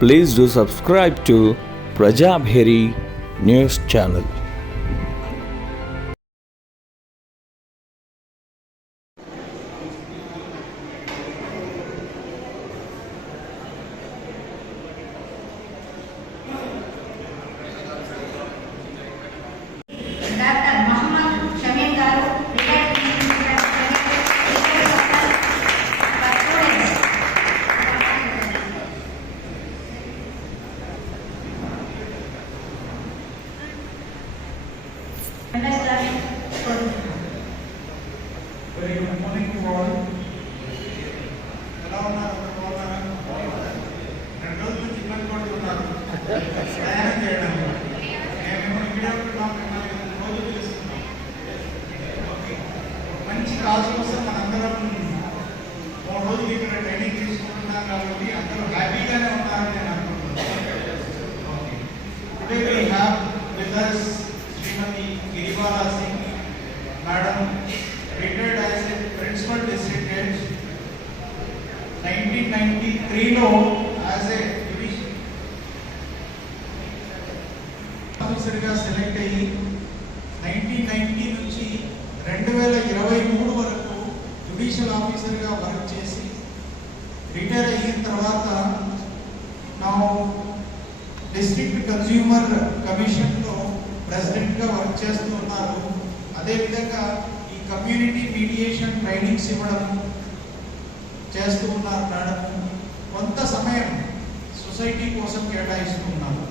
Please do subscribe to Prajabheri News Channel. Very good morning to all. ఎలా ఉన్నారు? రెండు రోజుల నుంచి ఇబ్బంది పడుతున్నారు ప్రయాణం చేయడం. మేము ఇక్కడే ఉంటున్నాం, మిమ్మల్ని రోజు పిలుస్తున్నాం. ఓకే, మంచి కాజ్ కోసం మనందరం 3 రోజులు ఇక్కడ ట్రైనింగ్ తీసుకుంటున్నాం కాబట్టి అందరూ హ్యాపీగానే ఉన్నారని నేను అనుకుంటున్నాను. Okay, today we have with us Shrimati Giribala Singh madam, retired as a principal district judge. 1993 లో as a division officer గా సెలెక్ట్ అయ్యి 1990 నుంచి 2023 వరకు జ్యుడిషియల్ ఆఫీసర్ గా వర్క్ చేసి రిటైర్ అయిన తర్వాత నా డిస్ట్రిక్ట్ కన్స్యూమర్ కమిషన్ లో ప్రెసిడెంట్ గా వర్క్ చేస్తూ ఉన్నారు. అదేవిధంగా కమ్యూనిటీ మీడియేషన్ ట్రైనింగ్స్ ఇవ్వడం చేస్తూ ఉన్నారు మేడం. కొంత సమయం సొసైటీ కోసం కేటాయిస్తున్నారు.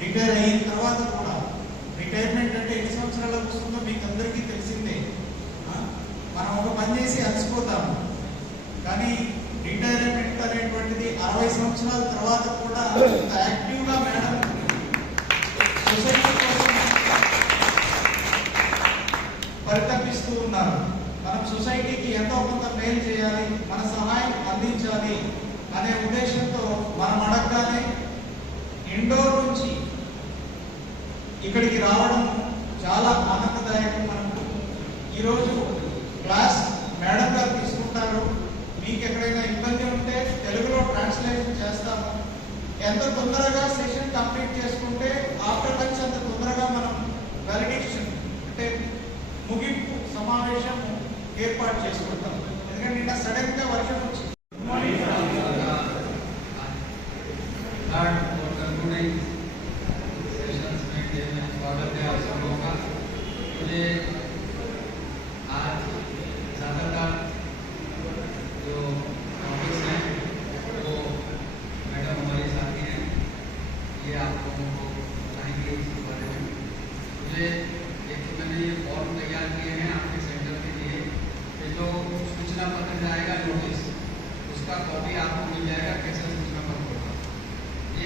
రిటైర్ అయిన తర్వాత కూడా, రిటైర్మెంట్ అంటే ఎన్ని సంవత్సరాలకు వస్తుందో మీకు అందరికీ తెలిసిందే. మనం ఒక పని చేసి అలసిపోతాము, కానీ రిటైర్మెంట్ అనేటువంటిది 60 సంవత్సరాల తర్వాత కూడా యాక్టివ్గా మేడం సొసైటీ కోసం పరితపిస్తూ ఉన్నారు. మనం సొసైటీకి ఎంతో కొంత మేలు చేయాలి, మన సహాయం అందించాలి అనే ఉద్దేశంతో మనం అడగగానే ఇండోర్ నుంచి ఇక్కడికి రావడం చాలా ఆనందదాయకం. మనకు ఈరోజు క్లాస్ మేడం గారు తీసుకుంటారు. మీకు ఎక్కడైనా ఇబ్బంది ఉంటే తెలుగులో ట్రాన్స్లేషన్ చేస్తాము. ఎంత తొందరగా సెషన్ కంప్లీట్ చేసుకుంటే ఆఫ్టర్ లంచ్ అంత తొందరగా మనం వాలిడేషన్ అంటే ముగింపు సమావేశం ఏర్పాటు చేసుకుంటాం. ఎందుకంటే నిన్న సడన్ గా వర్షం వచ్చింది. मैंने ये फॉर्म तैयार किए हैं आपके सेंटर के लिए। ये जो सूचना पत्र जाएगा नोटिस, उसका कॉपी आपको मिल जाएगा कैसे सूचना पत्र होगा।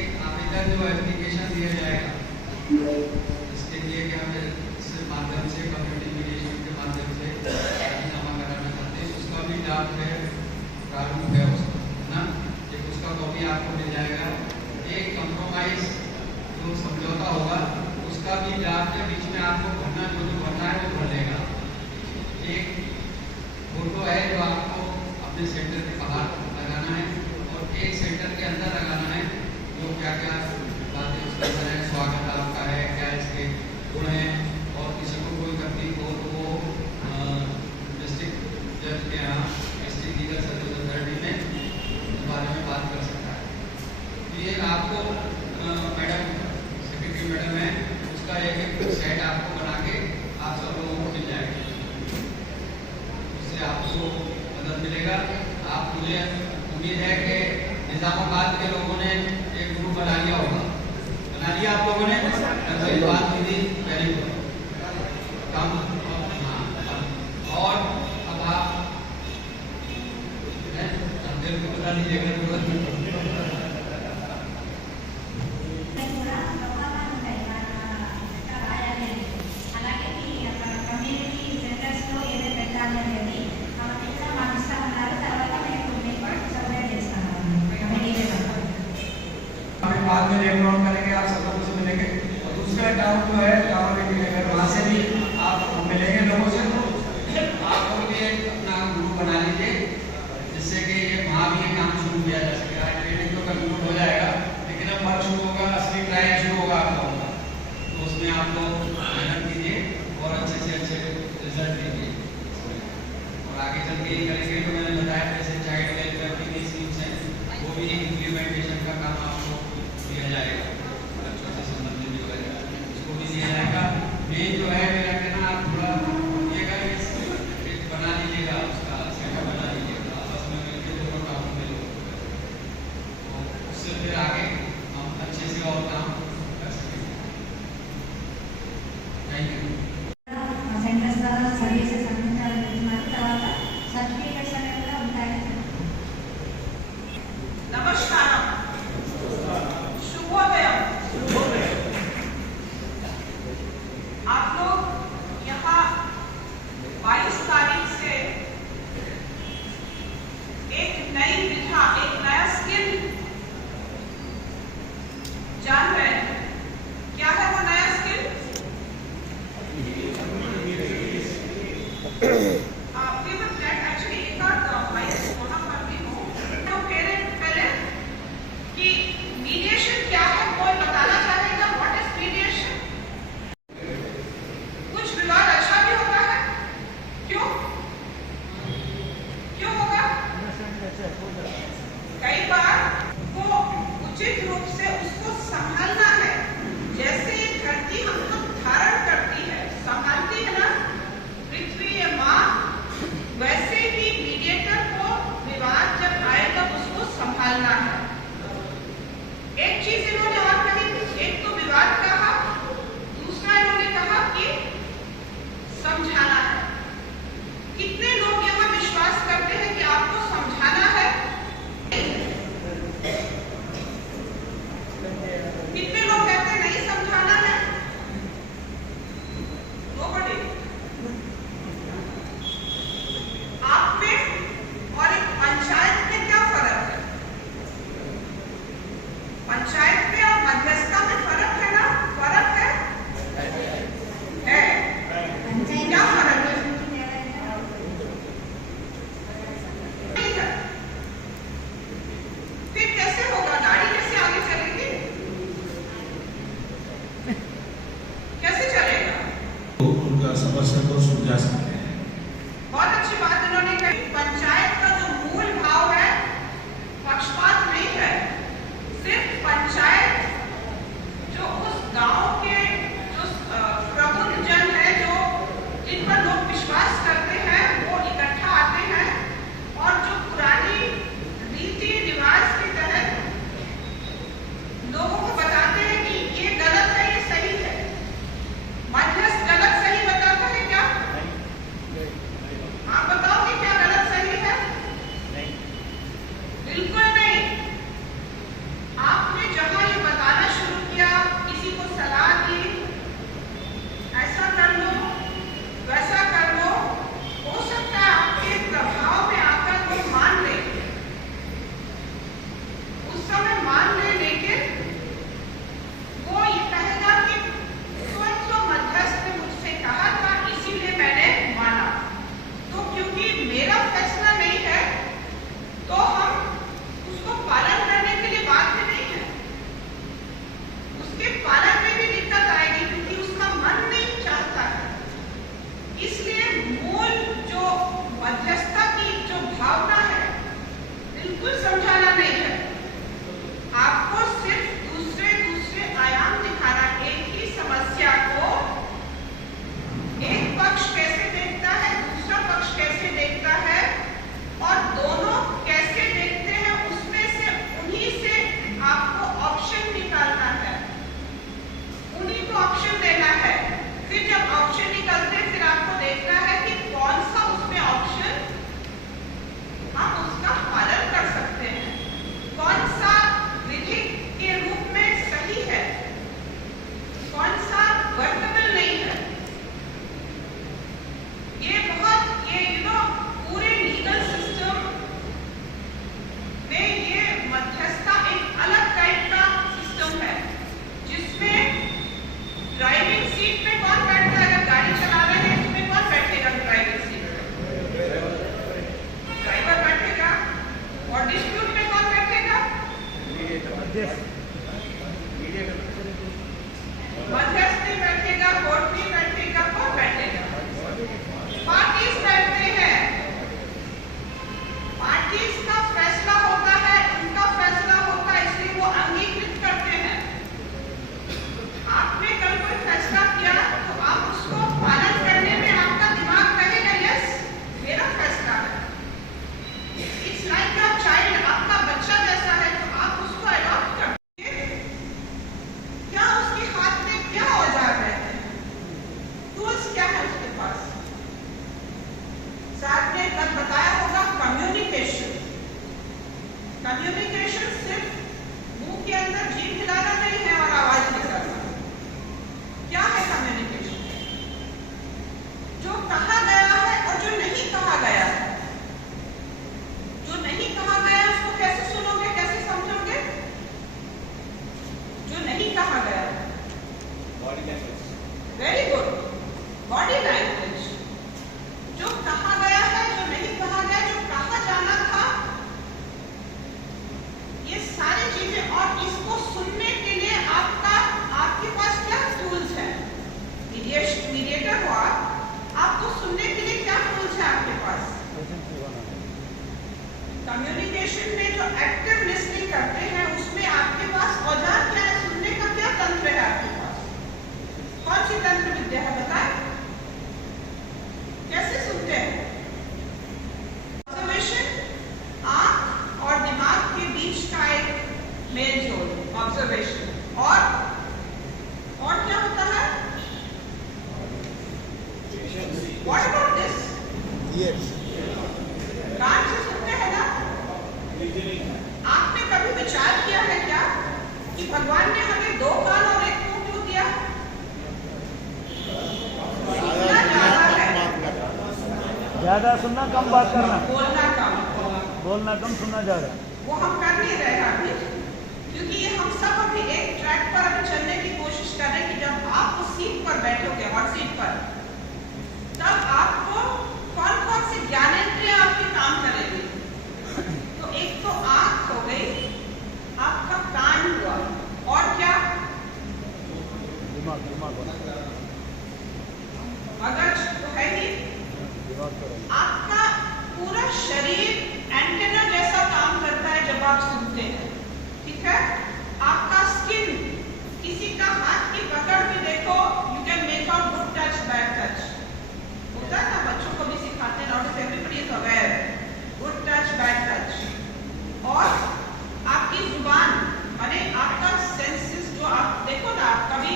एक आवेदन जो एप्लीकेशन दिया जाएगा, इसके लिए कि हमें इस माध्यम से कम्युनिटी मीडिएशन के माध्यम से राजीनामा कराना चाहते हैं, उसका भी ड्राफ्ट है, प्रारूप है उसका, है ना। एक उसका कॉपी आपको मिल जाएगा। एक कंप्रोमाइज जो समझौता होगा उसका भी ड्राफ्ट है, बीच में आपको भरना जो भरना है वो भर देगा। एक फोटो है जो आपको अपने सेंटर के बाहर लगाना है और एक सेंटर के अंदर लगाना है। जो क्या क्या बातें उसके अंदर है, स्वागत आपका है, क्या इसके गुण है, और किसी को कोई तकलीफ हो तो वो डिस्ट्रिक्ट जज के यहाँ डिस्ट्रिक्ट लीगल सर्विस अथॉरिटी में इस बारे में बात कर सकता है। ये आपको मैडम सेक्रेटरी मैडम है, उसका एक सेट आपको बना के आप सब लोगों को मिल जाएगा। उससे आपको मदद मिलेगा। आप मुझे उम्मीद है कि निजामाबाद के लोगों ने एक ग्रुप बना लिया होगा, बना लिया आप लोगों ने, बात की थी वेरी गुड काम। और अब आप दिल को बता दीजिएगा। बाद में लेकर करेंगे, आप सब लोगों से मिलेंगे। और दूसरा काम जो है टावर वहाँ से भी आप मिलेंगे लोगों से। आप लोग भी एक अपना ग्रुप बना लीजिए जिससे कि ये वहाँ भी काम शुरू किया जा सके। ट्रेनिंग तो कंक्लूड हो जाएगा, लेकिन आगे चल के ये करेंगे। तो मैंने बताया जैसे चाइल्ड वेलफेयर की स्कीम्स हैं, वो भी इम्प्लीमेंटेशन का काम आपको दिया जाएगा, बच्चों से संबंधित जो है उसको भी दिया जाएगा। मेन जो है मेरा कहना, आप थोड़ा देखिएगा, एक बना लीजिएगा, उसका सेटअप बना लीजिएगा, आपस में मिलकर दोनों काम में लोग, तो उससे फिर आगे हम अच्छे से और काम कर सकेंगे। Thank you. సెంటర్స్ ద్వారా సర్వీసెస్ అందించాలనుకుంటున్నారు. తర్వాత సర్టిఫికేట్స్ అనేవి కూడా ఉంటాయి. नमस्कारम, शुभोदय। आप लोग यहाँ 22 तारीख से एक नई विधा, एक नया स्किल जान रहे हैं। क्या है वो नया skill? We will get actually एक आध वाइस वहाँ पर भी हो तो पहले कि मीडिएशन क्या है, कोई बताना चाहेगा? What is mediation? कुछ विवाद अच्छा भी होता है, क्यों क्यों होगा? कई बार वो उचित रूप से उसको संभालना है। जैसे ये धरती हमको धारण करती है, संभालती है ना पृथ्वी या माँ, वैसे ही मीडिएटर को विवाद जब आए तब उसको संभालना है। एक चीज इन्होंने और कही, एक तो विवाद कहा, दूसरा इन्होंने कहा कि समझाना है। कितने लोग यहाँ विश्वास करते हैं कि आपको समझाना है? कितने लोग कहते हैं नहीं समझाना है? Nobody। आप में और एक पंचायत में क्या फर्क है? पंचायत में और मध्यस्थता में फर्क है ना? फर्क है? क्या फर्क है? नहीं है। फिर कैसे होगा? गाड़ी कैसे आगे चलेगी? कैसे चलेगा? उनका समस्या को सुलझा सकते हैं। बहुत अच्छी बात इन्होंने कही। पंचायत का जो मूल भाव है पक्षपात नहीं है, सिर्फ पंचायत जो उस गांव के जो प्रबुद्ध जन है, जो जिन पर लोग विश्वास करते हैं, वो इकट्ठा आते हैं और जो पुरानी रीति रिवाज के तहत लोगों को बताते हैं कि ये गलत है, ये सही है। मध्यस्थ गलत सही बताता है क्या? आप बताओ कि क्या गलत सही है? बिल्कुल नहीं। आपने जहां ये बताना शुरू किया, किसी को सलाह दी, ऐसा कर लो, वैसा कर लो, हो सकता है आपके प्रभाव में आकर वो मान ले, उस समय मान ले, लेकिन वो ये कहेगा कि सो मध्यस्थ ने मुझसे कहा था, इसीलिए मैंने माना। तो क्योंकि मेरा फैसला नहीं है तो हम उसको पालन करने के लिए बाध्य नहीं है। उसके पालन में भी दिक्कत आएगी क्योंकि उसका मन नहीं चाहता है। इसलिए मूल जो मध्यस्थता की जो भावना है, बिल्कुल समझाना नहीं है, आपको सिर्फ दूसरे आयाम दिखाना। एक ही समस्या को एक पक्ष कैसे देखता है, दूसरा पक्ष कैसे देखता है और दोनों कैसे देखते हैं, उसमें से उन्हीं से आपको ऑप्शन निकालना है, उन्हीं को ऑप्शन देना है। फिर जब ऑप्शन निकलते हैं, फिर आपको देखना है कि कौन सा उसमें ऑप्शन हम उसका पालन कर सकते हैं, कौन सा विधि के रूप में सही है, कौन सा वर्तेबल नहीं है। ये पूरे लीगल सिस्टम में ये मध्यस्थता एक अलग टाइप का सिस्टम है, जिसमें ड्राइविंग सीट पे कौन बैठता है? अगर गाड़ी चला रहे हैं उसमें कौन बैठेगा? ड्राइविंग सीट पे ड्राइवर बैठेगा। और डिस्प्यूट में कौन बैठेगा? मध्यस्थ नहीं बैठेगा, कोर्ट नहीं बैठेगा, कौन बैठेगा? पार्टीज बैठते हैं। ऑब्जर्वेशन। और क्या होता है? What about this? कान से सुनते हैं ना? आपने कभी विचार किया है क्या कि भगवान ने हमें 2 कान और 1 मुंह क्यों दिया? सुनना ज्यादा है, ज्यादा सुनना, कम बात करना। बोलना कम। बोलना कम, सुनना ज्यादा। वो हम कर नहीं रहे हैं अभी, क्योंकि ये हम सब अभी एक ट्रैक पर अभी चलने की कोशिश कर रहे हैं कि जब आप उस सीट पर बैठोगे, हॉट सीट पर, तब आपको कौन कौन से ज्ञानेंद्रियां आपके काम करेंगी। तो एक तो आंख हो गई, आपका कान हुआ, और क्या? दिमाग मगज तो है ही। आपका पूरा शरीर एंटेना जैसा काम करता है जब आप सुनते हैं, ठीक है? आपका स्किन, किसी का हाथ की पकड़ भी देखो, you can make out good touch, bad touch. होता है ना, बच्चों को भी सिखाते हैं, not everybody is aware, good touch, bad touch. और आपकी जुबान, माने आपका सेंसेस, जो आप देखो ना, आप कभी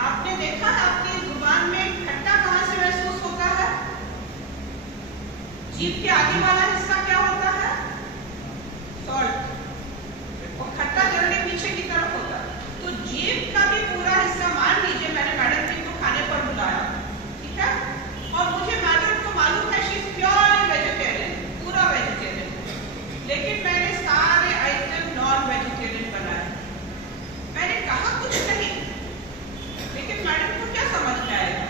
आपने देखा है आपकी जुबान में खट्टा कहाँ से महसूस होता है? जीभ के आगे वाला हिस्सा क्या होता है? सॉल्ट। और खट्टा जल्दी पीछे की तरफ होता है। तो जीभ का भी पूरा हिस्सा, मान लीजिए मैंने मैडम जी को खाने पर बुलाया, ठीक है, और मुझे मैडम को मालूम है शी इज प्योरली वेजिटेरियन, पूरा वेजिटेरियन, लेकिन मैंने सारे आइटम नॉन वेजिटेरियन बनाए। मैंने कहा कुछ नहीं, लेकिन मैडम को क्या समझ में आएगा?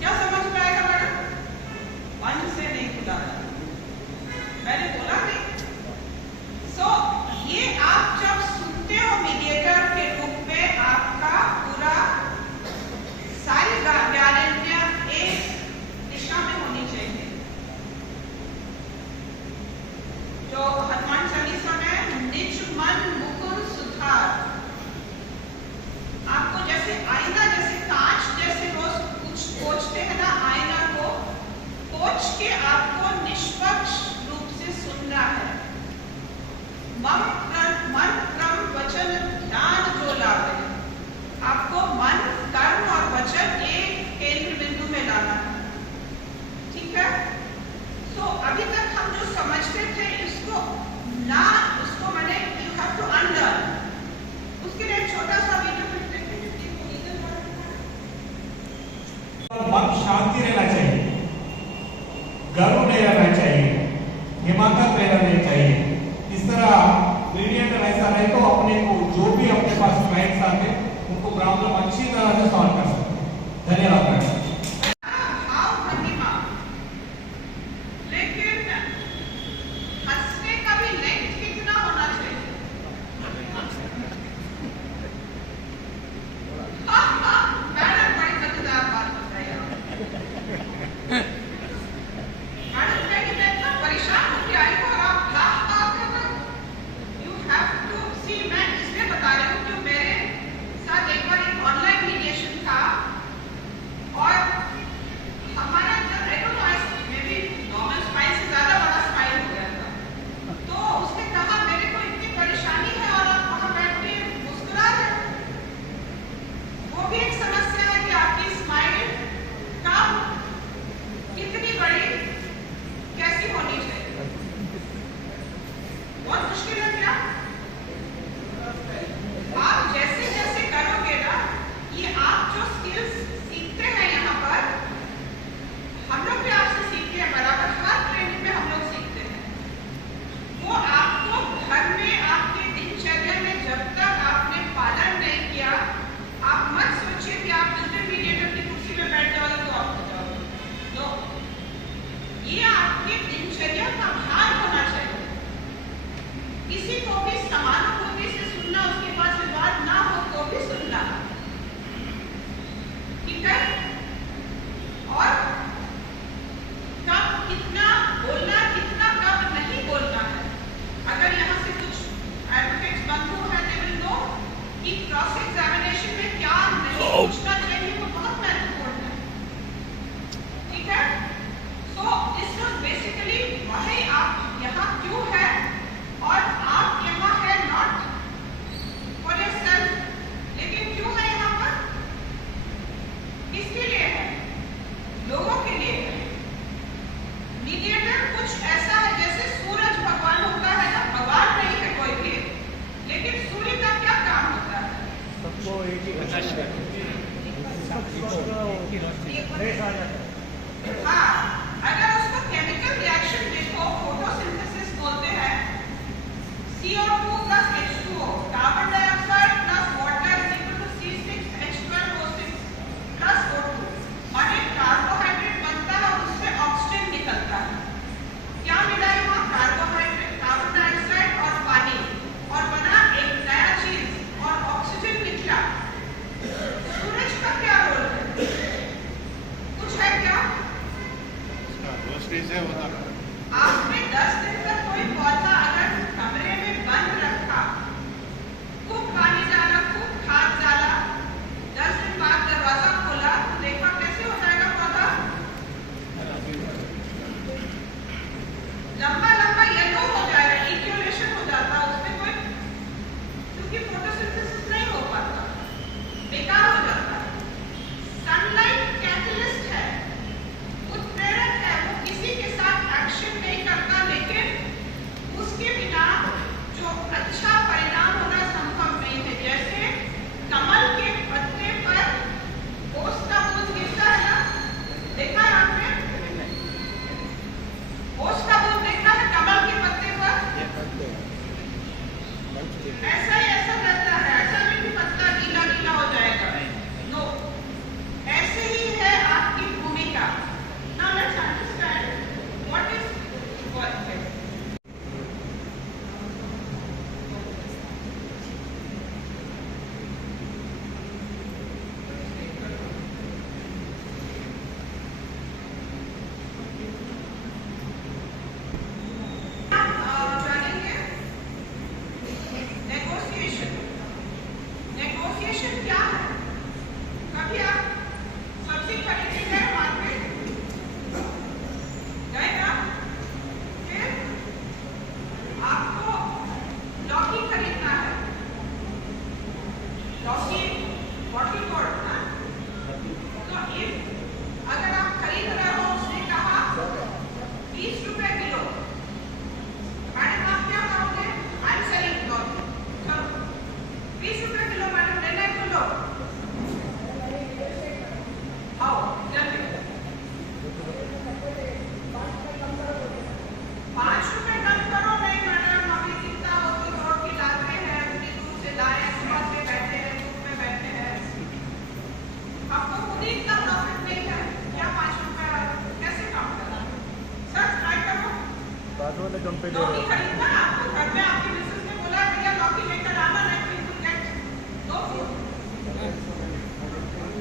क्या समझ में आएगा मैडम? मन से नहीं बुलाया, मैंने बोला नहीं। सो ये आप जब सुनते हो मीडिएटर के रूप में, आपका पूरा सारी ज्ञानेंद्रियां एक दिशा में होनी चाहिए। जो हनुमान चालीसा में निज मन मुकुर सुधार, आपको जैसे आईना, जैसे कांच जैसे रोज कुछ पोंछते हैं ना, आईना को पोंछ के आपको निष्पक्ष रूप से सुनना है। मन क्रम वचन ध्यान जो लावे, आपको मन, कर्म और वचन एक केंद्र बिंदु में लाना है, ठीक है? सो अभी तक हम जो समझते थे इसको ना, उसको मैंने यू हैव टू अनलर्न। उसके लिए एक छोटा सा वीडियो क्लिप देखते हैं। मन शांति रहना चाहिए, गर्व नहीं रहना चाहिए, हिमाकत रहना चाहिए। इस तरह मीडिएटर ऐसा रहे तो अपने को, जो भी अपने पास क्लाइंट्स आते हैं, उनको प्रॉब्लम अच्छी तरह से सॉल्व कर सकते हैं। धन्यवाद मैडम। भाव भंगिमा, लेकिन हंसने का भी लेंथ कितना होना चाहिए? मैडम बड़ी मजेदार बात बताई आपने। मैडम कहेंगे मैं इतना परेशान हूँ कि आई को आप कर रहे हो। यू हैव टू सी, मैं इसलिए बता रही हूँ कि मेरे साथ एक बार एक ऑनलाइन मीडिएशन था, और हमारा जब I don't know, may be normal smile से ज्यादा बड़ा स्माइल हो गया था। तो उसने कहा मेरे को इतनी परेशानी है और आप वहां बैठ के मुस्कुरा रहे हो। वो भी एक समस्या है कि आपकी स्माइल कम, कितनी बड़ी, कैसी होनी चाहिए। बहुत मुश्किल है क्या? आप जैसे जैसे करोगे ना, ये आप जो स्किल्स सीखते हैं यहाँ पर, हम लोग भी आपसे सीखते हैं बराबर, हर ट्रेनिंग में हम लोग सीखते हैं। वो आपको घर में, आपके दिनचर्या में जब तक आपने पालन नहीं किया, आप मत सोचिए कि आप इंटरमीडिएटर की कुर्सी में बैठ जाओगे तो आप हो जाओगे। नो, ये आपकी दिनचर्या का भाग होना चाहिए। किसी को भी समानुभूति से सुनना, उसके पास विवाद ना हो तो भी सुनना, ठीक है? और कब कितना बोलना, कितना कब नहीं बोलना है। अगर यहाँ से कुछ एडवोकेट्स बंधु हैं, दे विल नो कि क्रॉस एग्जामिनेशन में क्या नहीं पूछना चाहिए, वो बहुत महत्वपूर्ण है, ठीक है? सो दिस इज बेसिकली वही आप यहाँ क्यों है, और आप यहाँ है ऐसा ही ऐसा रहता है, ऐसा नहीं कि पतला गीला गीला हो जाएगा, नो, ऐसे ही है आपकी भूमिका। Now let's understand what is politics. Negotiation क्या है? कभी आप सब्जी खरीदने गए मार्केट, गए ना? फिर आपको लौकी खरीदना है, लौकी बॉटल गोल्ड ना, तो इफ अगर आप खरीद रहे हो, उसने कहा 20 रुपए किलो, मैडम आप क्या कहोगे? आई एम सेलिंग लौकी, चलो 20 रुपए किलो मैडम लेना है तो लो, आओ जल्दी 5 रुपए कम करो। नहीं मैडम अभी जितना हो तो रोड की लाते हैं, उतनी दूर से लाए, सुबह पे बैठे हैं, धूप में बैठे हैं, आपको खुद ही इतना प्रॉफिट नहीं है, क्या 5 रुपए कैसे काम करना? सर ट्राई करो, बात वाले कम पे दे लौकी रहे खरीदना, आपको घर में आपकी मिसेस ने बोला भैया लौकी लेकर आना, नहीं तो यू गेट नो फूड,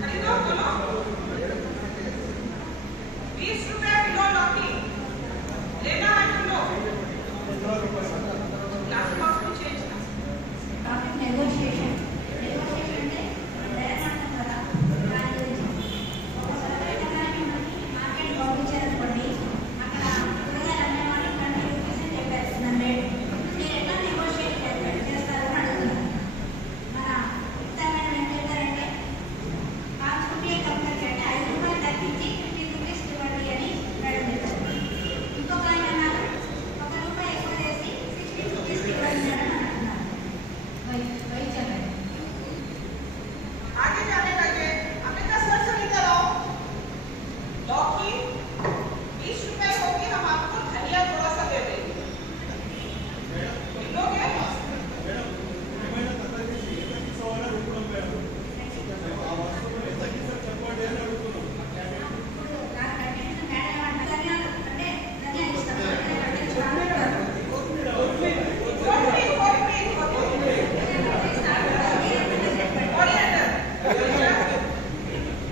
खरीदो बोलो 20 रुपए किलो लौकी लेना है तो लो, लास्ट बॉक्स में चेंज कर। Topic negotiation. నెగోషియేషన్ అంటే డైరెక్ట్ కదా దాని గురించి ఒక సర్వే ప్రకారం మనకి మార్కెట్ పంపించారనుకోండి, అక్కడ కూరగాయలు అమ్మేవాళ్ళు 20 రూపీస్ అని చెప్పారు, 100. మీరు ఎట్లా నెగోషియేట్ చేస్తారు అని అడుగుతున్నారు. మన ఉత్తర మేడం ఏం చెప్పారంటే 5 రూపాయలు కంపల్సరీ అంటే 5 రూపాయలు తగ్గించి 50 రూపీస్ ఇవ్వండి అని మేడం చెప్పారు. ఇంకొక ఆయన అన్నారు 1 రూపాయి ఎక్కువ చేసి 60 రూపీస్ ఇవ్వండి మేడం అని అంటున్నారు. वही चल रहा है। आगे जाने लगे, अमिता सर से निकल आओ, लौकी 20 रुपए होगी, हम आपको धनिया थोड़ा सा दे देंगे, लोगे?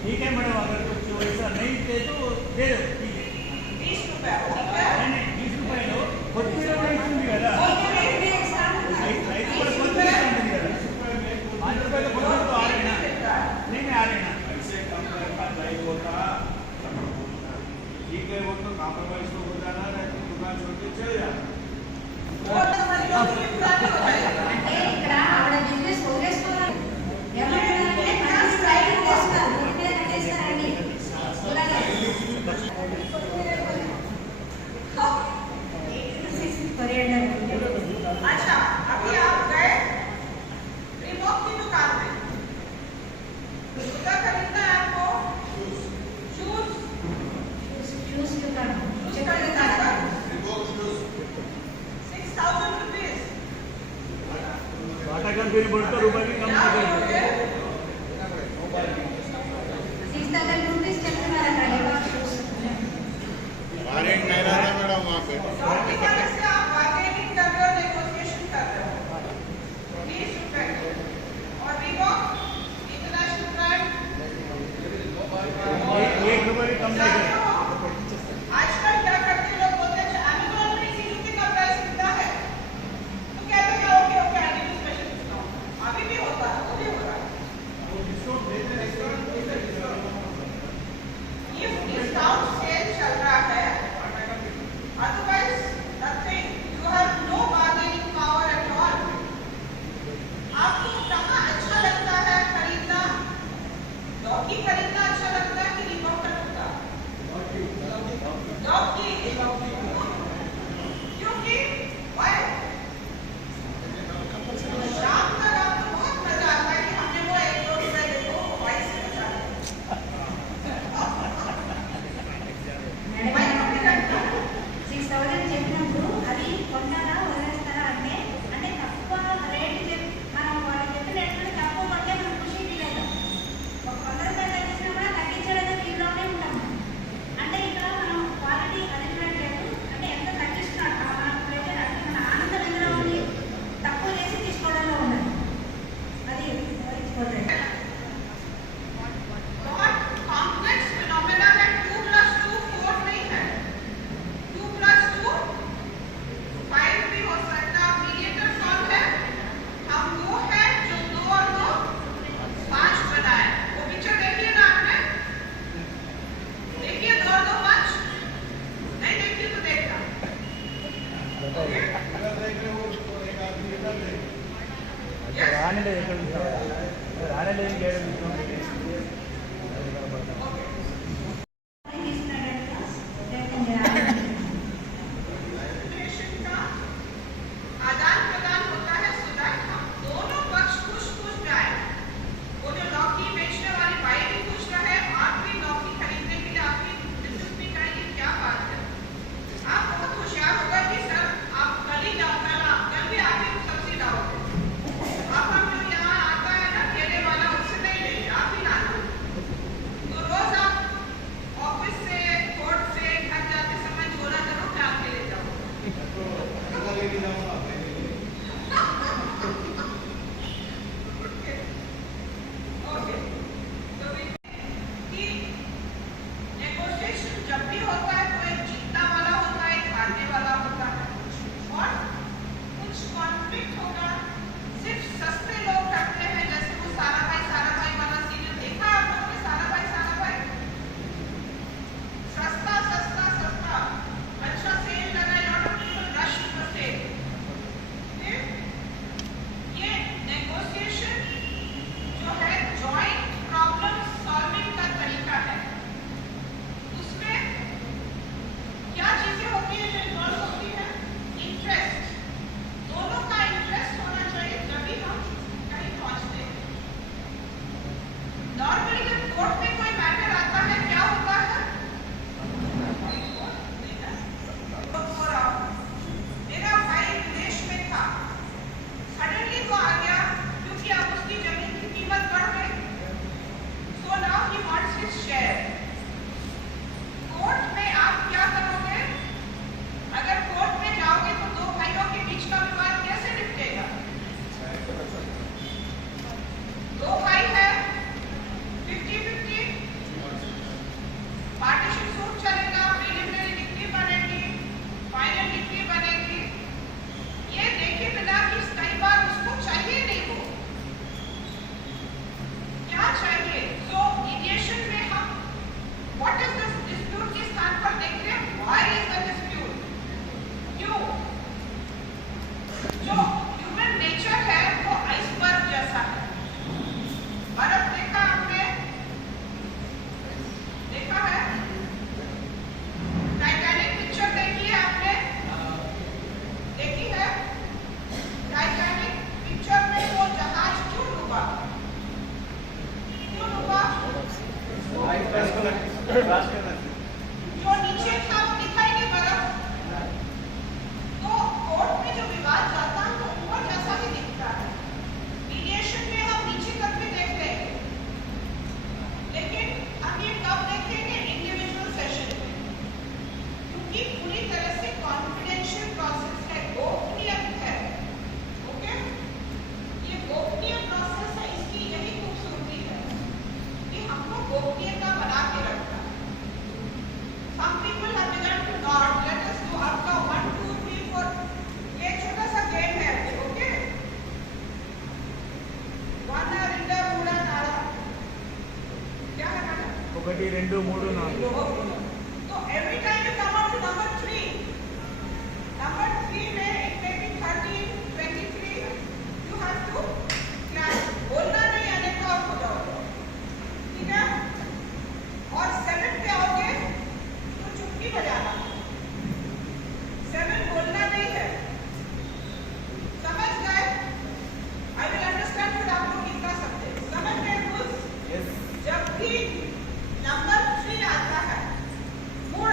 ठीक है मैडम, अगर कुछ वैसा नहीं थे तो दे दो, ठीक है 20 रुपए, ठीक है? नहीं 20 రూపాయలు కొద్దిగా ఇస్తుంది కదా, 5 రూపాయలు కొద్దిగా ఇస్తుంది కదా, 5 రూపాయలు కొద్దిగా तो आ रहे ना, नहीं मैं आ रहे ना, ऐसे कम का नहीं होता, ठीक है वो तो कॉम्प्रोमाइज तो हो जाना, नहीं तो दुकान छोड़ के चले जाना। वो तो हमारी लौकी पुरानी हो जाएगी। అంటే ఇక్కడ ఆవిడ బిజినెస్ వదిలేసుకోవాలి. ఎవరంటే మంచి ప్రైవేట్ చేస్తారు, ఊరి మీద కట్టేస్తారండి. अच्छा, अभी आप गए रिबॉक की दुकान में, जूता खरीदना है आपको, शूज చూసి చూస్తాను खरीदना है 6,000 रुपीज, बाटा कंपनी बोलते रुपए की कम क्या नहीं करोगे? करते, 6,000 రూపీస్ చెప్తున్నారు అక్కడ రిబాక్ షూస్. वारंट नहीं रहता मैडम वहाँ पे। लौकी वाले से आप बार्गेनिंग कर रहे हो, नेगोशिएशन कर रहे हो, 20 रुपए और रिबॉक इंटरनेशनल ब्रांड, एक रुपए की कम नहीं करते। आजकल क्या करते लोग बोलते हैं अमेज़न में इसी जूते का प्राइस कितना है, तो कहते हैं okay okay additive special discount, अभी भी होता है, वो भी हो रहा है। ये डिस्काउंट सेल चल रहा है, अदरवाइज नथिंग। రానే లేదు ఎక్కడ రానే లేదు ఇంకేడు Information का आदान प्रदान होता है सुधार का दोनों पक्ष खुश जाए। वो जो लौकी बेचने वाली भाई भी खुश रहे, आप भी लौकी खरीदने के लिए आपकी दिलचस्पी करेंगे, क्या बात है। आप बहुत होशियार होगा कि सर आप कल ही जाओ, कल भी आके सब्जी लाओगे। आप हम जो यहाँ आता है ना ठेले वाला, उससे नहीं लेंगे, आप ही लाना। तो रोज आप ऑफिस से कोर्ट से घर जाते समय झोला जरूर डाल के ले जाओ। ओके, तो कि नेगोशिएशन जब भी होता है तो एक जीतने वाला होता है, एक हारने वाला होता है, और कुछ कॉन्फ्लिक्ट होगा सिर्फ सस्ते लोग करते हैं। जैसे वो सारा भाई वाला सीरियल देखा है आप लोगों ने, सारा भाई सस्ता सस्ता सस्ता, अच्छा सेल लगा, रश पर सेल। ये नेगोशिएशन जो है जॉइंट प्रॉब्लम सॉल्विंग का तरीका है। उसमें क्या चीजें होती है जो इन्वॉल्व होती है? इंटरेस्ट, दोनों का इंटरेस्ट होना चाहिए तभी हम कहीं पहुंचते हैं। नॉर्मली जब कोर्ट में कोई मैटर आता है क्या होता है? मेरा भाई विदेश में था, सडनली वो आ गया क्योंकि अब उसकी जमीन की कीमत बढ़ गई। So now he wants his share. Court में आप क्या करोगे? अगर कोर्ट में जाओगे तो दो भाइयों के बीच का विवाद कैसे निपटेगा? दो भाई है, 50-50 पार्टीशन सूट चलेगा, प्रीलिमिनरी डिक्री बनेगी, फाइनल डिक्री बनेगी। ये देखे बिना कि कई बार उसको चाहिए नहीं, वो क्या चाहिए। सो मीडिएशन में हम व्हाट इज दिस डिस्प्यूट के स्थान पर देख रहे हैं, व्हाई इज द डिस्प्यूट, क्यों। जो ह्यूमन नेचर है वो आइसबर्ग जैसा है। बर्फ देखा आपने, देखा है? टाइटैनिक पिक्चर देखी है आपने, देखी है? टाइटैनिक पिक्चर में वो जहाज क्यों डूबा? जो नीचे था वो दिखाई नहीं बर्फ। तो कोर्ट में जो विवाद जाता है वो ऊपर जैसा ही दिखता है। मीडिएशन में हम नीचे तक भी देख लेंगे, लेकिन हम ये कब देखेंगे? इंडिविजुअल सेशन में, क्योंकि पूरी तरह से कॉन्फिडेंशियल प्रोसेस है, गोपनीय है। ओके, ये गोपनीय प्रोसेस है, इसकी यही खूबसूरती है कि हमको गोपनीयता बना के रखना है। Some people have begun to nod. Let us do आपका 1, 2, 3, 4 ये छोटा सा गेम है, ओके? वाना रिंडा मूड़ा नाड़ा क्या है मैडम? 1 2 3 4 तो every time you come out to number 3 में it may be 13, 23, you have to clap, बोलना नहीं आने को आप हो जाओगे, ठीक है? और 7 पे आओगे तो चुटकी बजाना, 7 बोलना नहीं है, समझ गए? I will understand फिर आप लोग कितना सकते हैं, समझ गए रूल्स? जब भी नंबर 3 आता है, मूड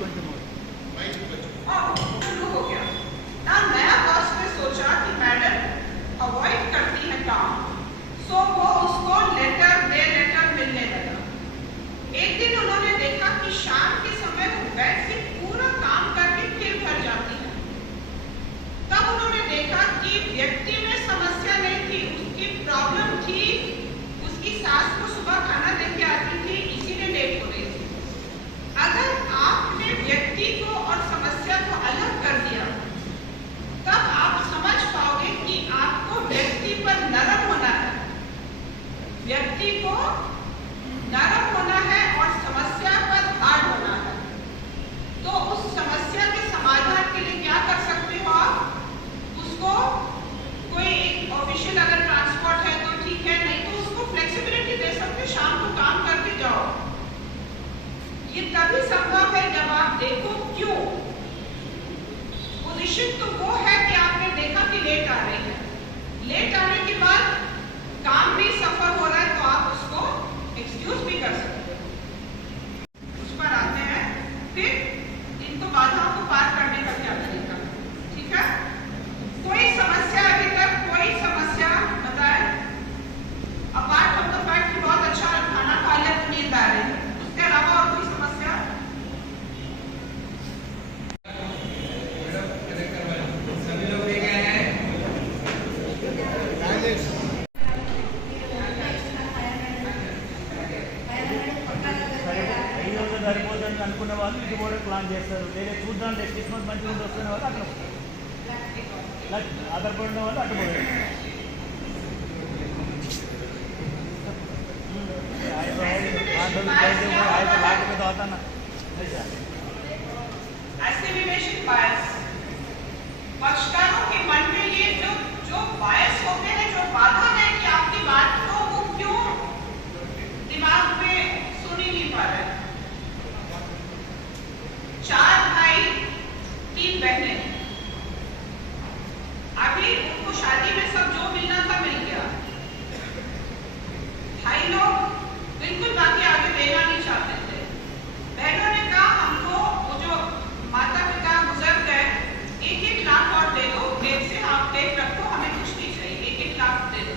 కొంచెం शुरू हो गया ना। नया बॉस ने सोचा कि मैडम अवॉइड करती है काम, सो वो उसको लेटर मिलने लगा। एक दिन उन्होंने देखा कि शाम के समय वो बेड से पूरा काम करके फिर घर जाती है। तब उन्होंने देखा कि व्यक्ति में समस्या नहीं थी, उसकी प्रॉब्लम थी, उसकी सास को सुबह खाना देके आती थी, इसीलिए लेट हो रही थी। अगर आपने व्यक्ति को और समस्या को अलग कर दिया, तब आप समझ पाओगे कि आपको व्यक्ति पर नरम होना है, व्यक्ति को नरम होना है और समस्या पर हार्ड होना है। तो उस समस्या के समाधान के लिए क्या कर सकते हो आप? उसको कोई एक ऑफिशियल अगर ट्रांसपोर्ट है तो ठीक है, नहीं तो उसको फ्लेक्सिबिलिटी दे सकते, शाम को काम करके जाओ। ये तभी संभव है जब आप देखो क्यों। पोजीशन तो वो है कि आपने देखा कि लेट आ रही है, लेट आने के बाद काम भी सफर हो रहा है, तो आप उसको एक्सक्यूज भी कर सकते हो। उस पर आते हैं, फिर इनको बाधाओं को पार करने का क्या तरीका, ठीक है? कोई समस्या अभी तक कोई समस्या बताए? अपार्ट फ्रॉम द फैक्ट कि बहुत अच्छा खाना खा लिया तो नींद आ रही है, उसके अलावा और कोई समस्या? सभी लोग ये कह रहे हैं ఈరోజు సరిపోతుందని అనుకున్న వాళ్ళు ఇది కూడా ప్లాన్ చేస్తారు. లేదా చూద్దాం నెక్స్ట్ మంత్ మంచిగా ఉండి వస్తున్న వాళ్ళు అక్కడ ఆధారపడిన వాళ్ళు అటు పోయారు. ऐसे विवेचन बायस, पक्षकारों के मन में ये जो बायस होते हैं, जो बाधा है कि आपकी बात को वो क्यों दिमाग में सुन ही नहीं पा रहे। 4 भाई 3 बहनें, अभी उनको शादी में सब जो मिलना था मिल गया। भाई लोग बिल्कुल बाकी आगे देना नहीं चाहते थे। बहनों ने कहा हमको वो जो माता पिता गुजर गए 1-1 लाख और दे दो, देख से आप देख रखो, हमें कुछ नहीं चाहिए, 1-1 लाख दे दो।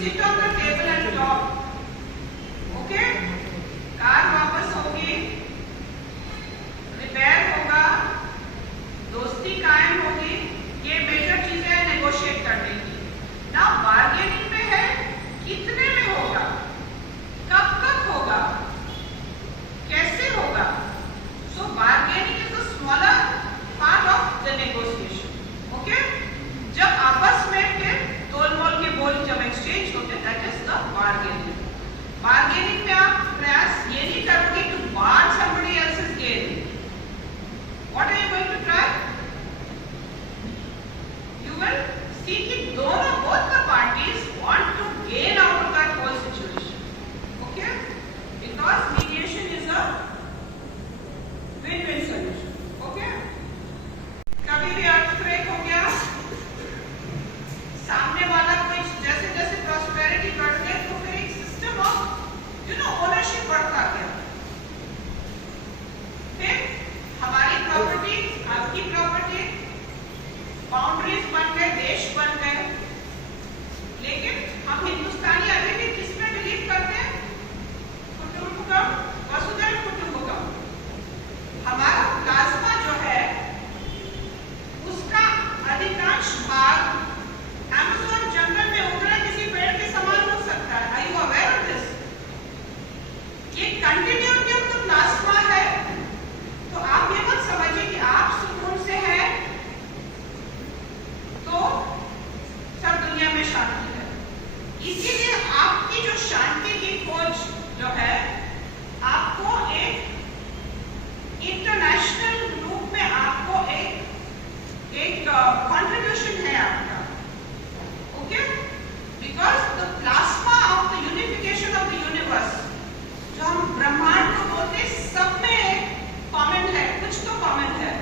sit on the table and talk. Okay? Car वापस होगी, रिपेयर होगा, दोस्ती कायम होगी, ये मेजर चीजें हैं नेगोशिएट करने की। ना बार्गेनिंग में है कितने में होगा, कब तक होगा, कैसे होगा। So bargaining is the smaller part of the negotiation. Okay, जब आपस में फिर तोल-मोल के बोल जब एक्सचेंज होते, that is the bargaining. Bargaining में आप प्रयास ये नहीं करोगे कि बार somebody else's gain. What are you going to try? You will see कि दोनों both the parties want to gain out of that whole situation. Okay? Because mediation is a win-win solution. Okay? कभी भी earthquake हो गया, सामने वाला कोई जैसे जैसे prosperity बढ़ गई तो फिर एक system of ownership बढ़ता गया। फिर हमारी प्रॉपर्टी, आपकी प्रॉपर्टी, बाउंड्रीज बन गए, देश बन गए। लेकिन हम हिंदुस्तानी अभी भी किसमें बिलीव करते हैं? कुटुंबकम, वसुधैव कुटुंबकम। हमारा प्लाज्मा जो है उसका अधिकांश भाग अमेज़न जंगल में उग रहे किसी पेड़ के समान हो सकता है। Are you aware of this? ये कंटिन्यूटी ऑफ द प्लाज्मा है। तो आप ये मत समझिए कि आप सुकून से हैं तो सब दुनिया में शांति है। इसीलिए आपकी जो शांति की खोज जो है, आपको एक इंटरनेशनल रूप में आपको एक कंट्रीब्यूशन है आपका। Okay, because the plasma of the unification of the universe, जो हम ब्रह्मांड को बोलते हैं, सब में कॉमन है, कुछ तो कॉमन है।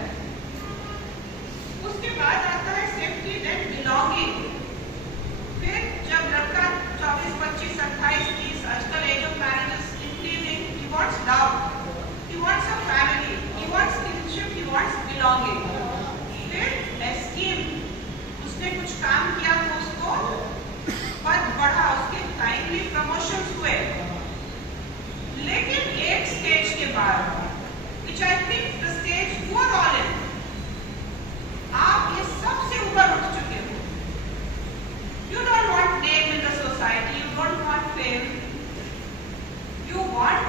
उसके बाद आता है सेफ्टी, देन बिलोंगिंग। फिर जब लड़का 24, 25, 28, 30, आजकल age of marriage is increasing, he wants love, he wants a family, he wants kinship, he wants belonging. फिर एस्टीम, उसने कुछ काम किया तो उसको पद बढ़ा, उसके टाइमली प्रमोशंस हुए। लेकिन एक स्टेज के बाद, which I think the stage you are all in, आप ये सबसे ऊपर उठ चुके हो। You don't want name in the society, you don't want fame, you want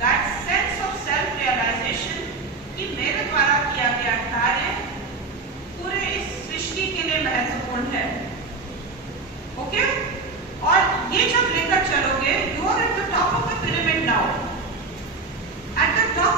that sense of self-realization कि मेरे द्वारा किया गया कार्य पूरे इस सृष्टि के लिए महत्वपूर्ण है। ओके? और ये जब लेकर चलोगे, you are at the top of the pyramid now. At the top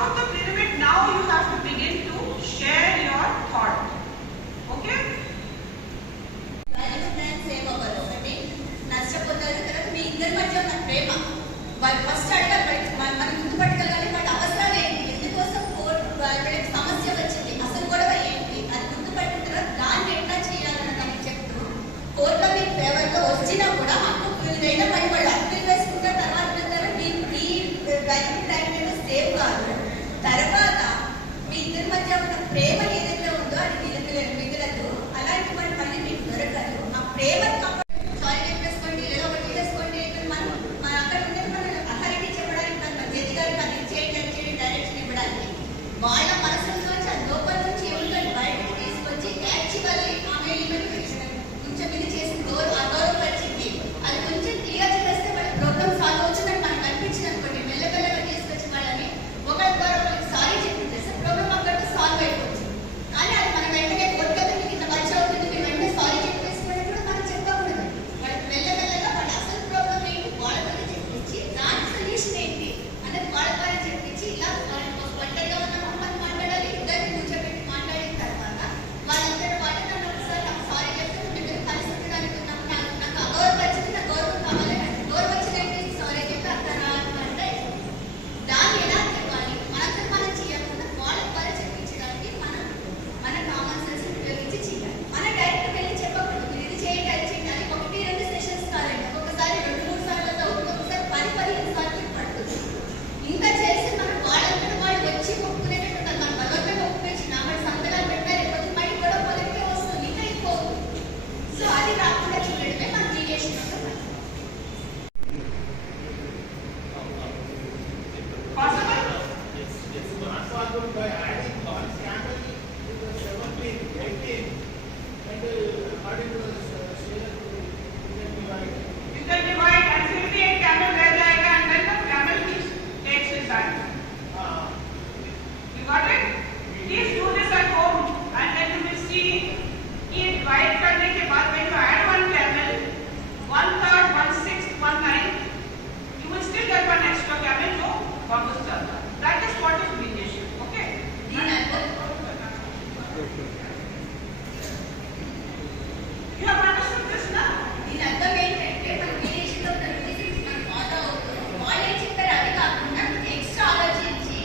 You have understood this now? దీని అర్థం ఏంటంటే మన విలేజ్లో ఉన్న రూల్స్ మనం ఫాలో అవుతున్నాం. వాళ్ళు ఏం చెప్పారు అది కాకుండా ఎక్స్ట్రా ఆలోచించి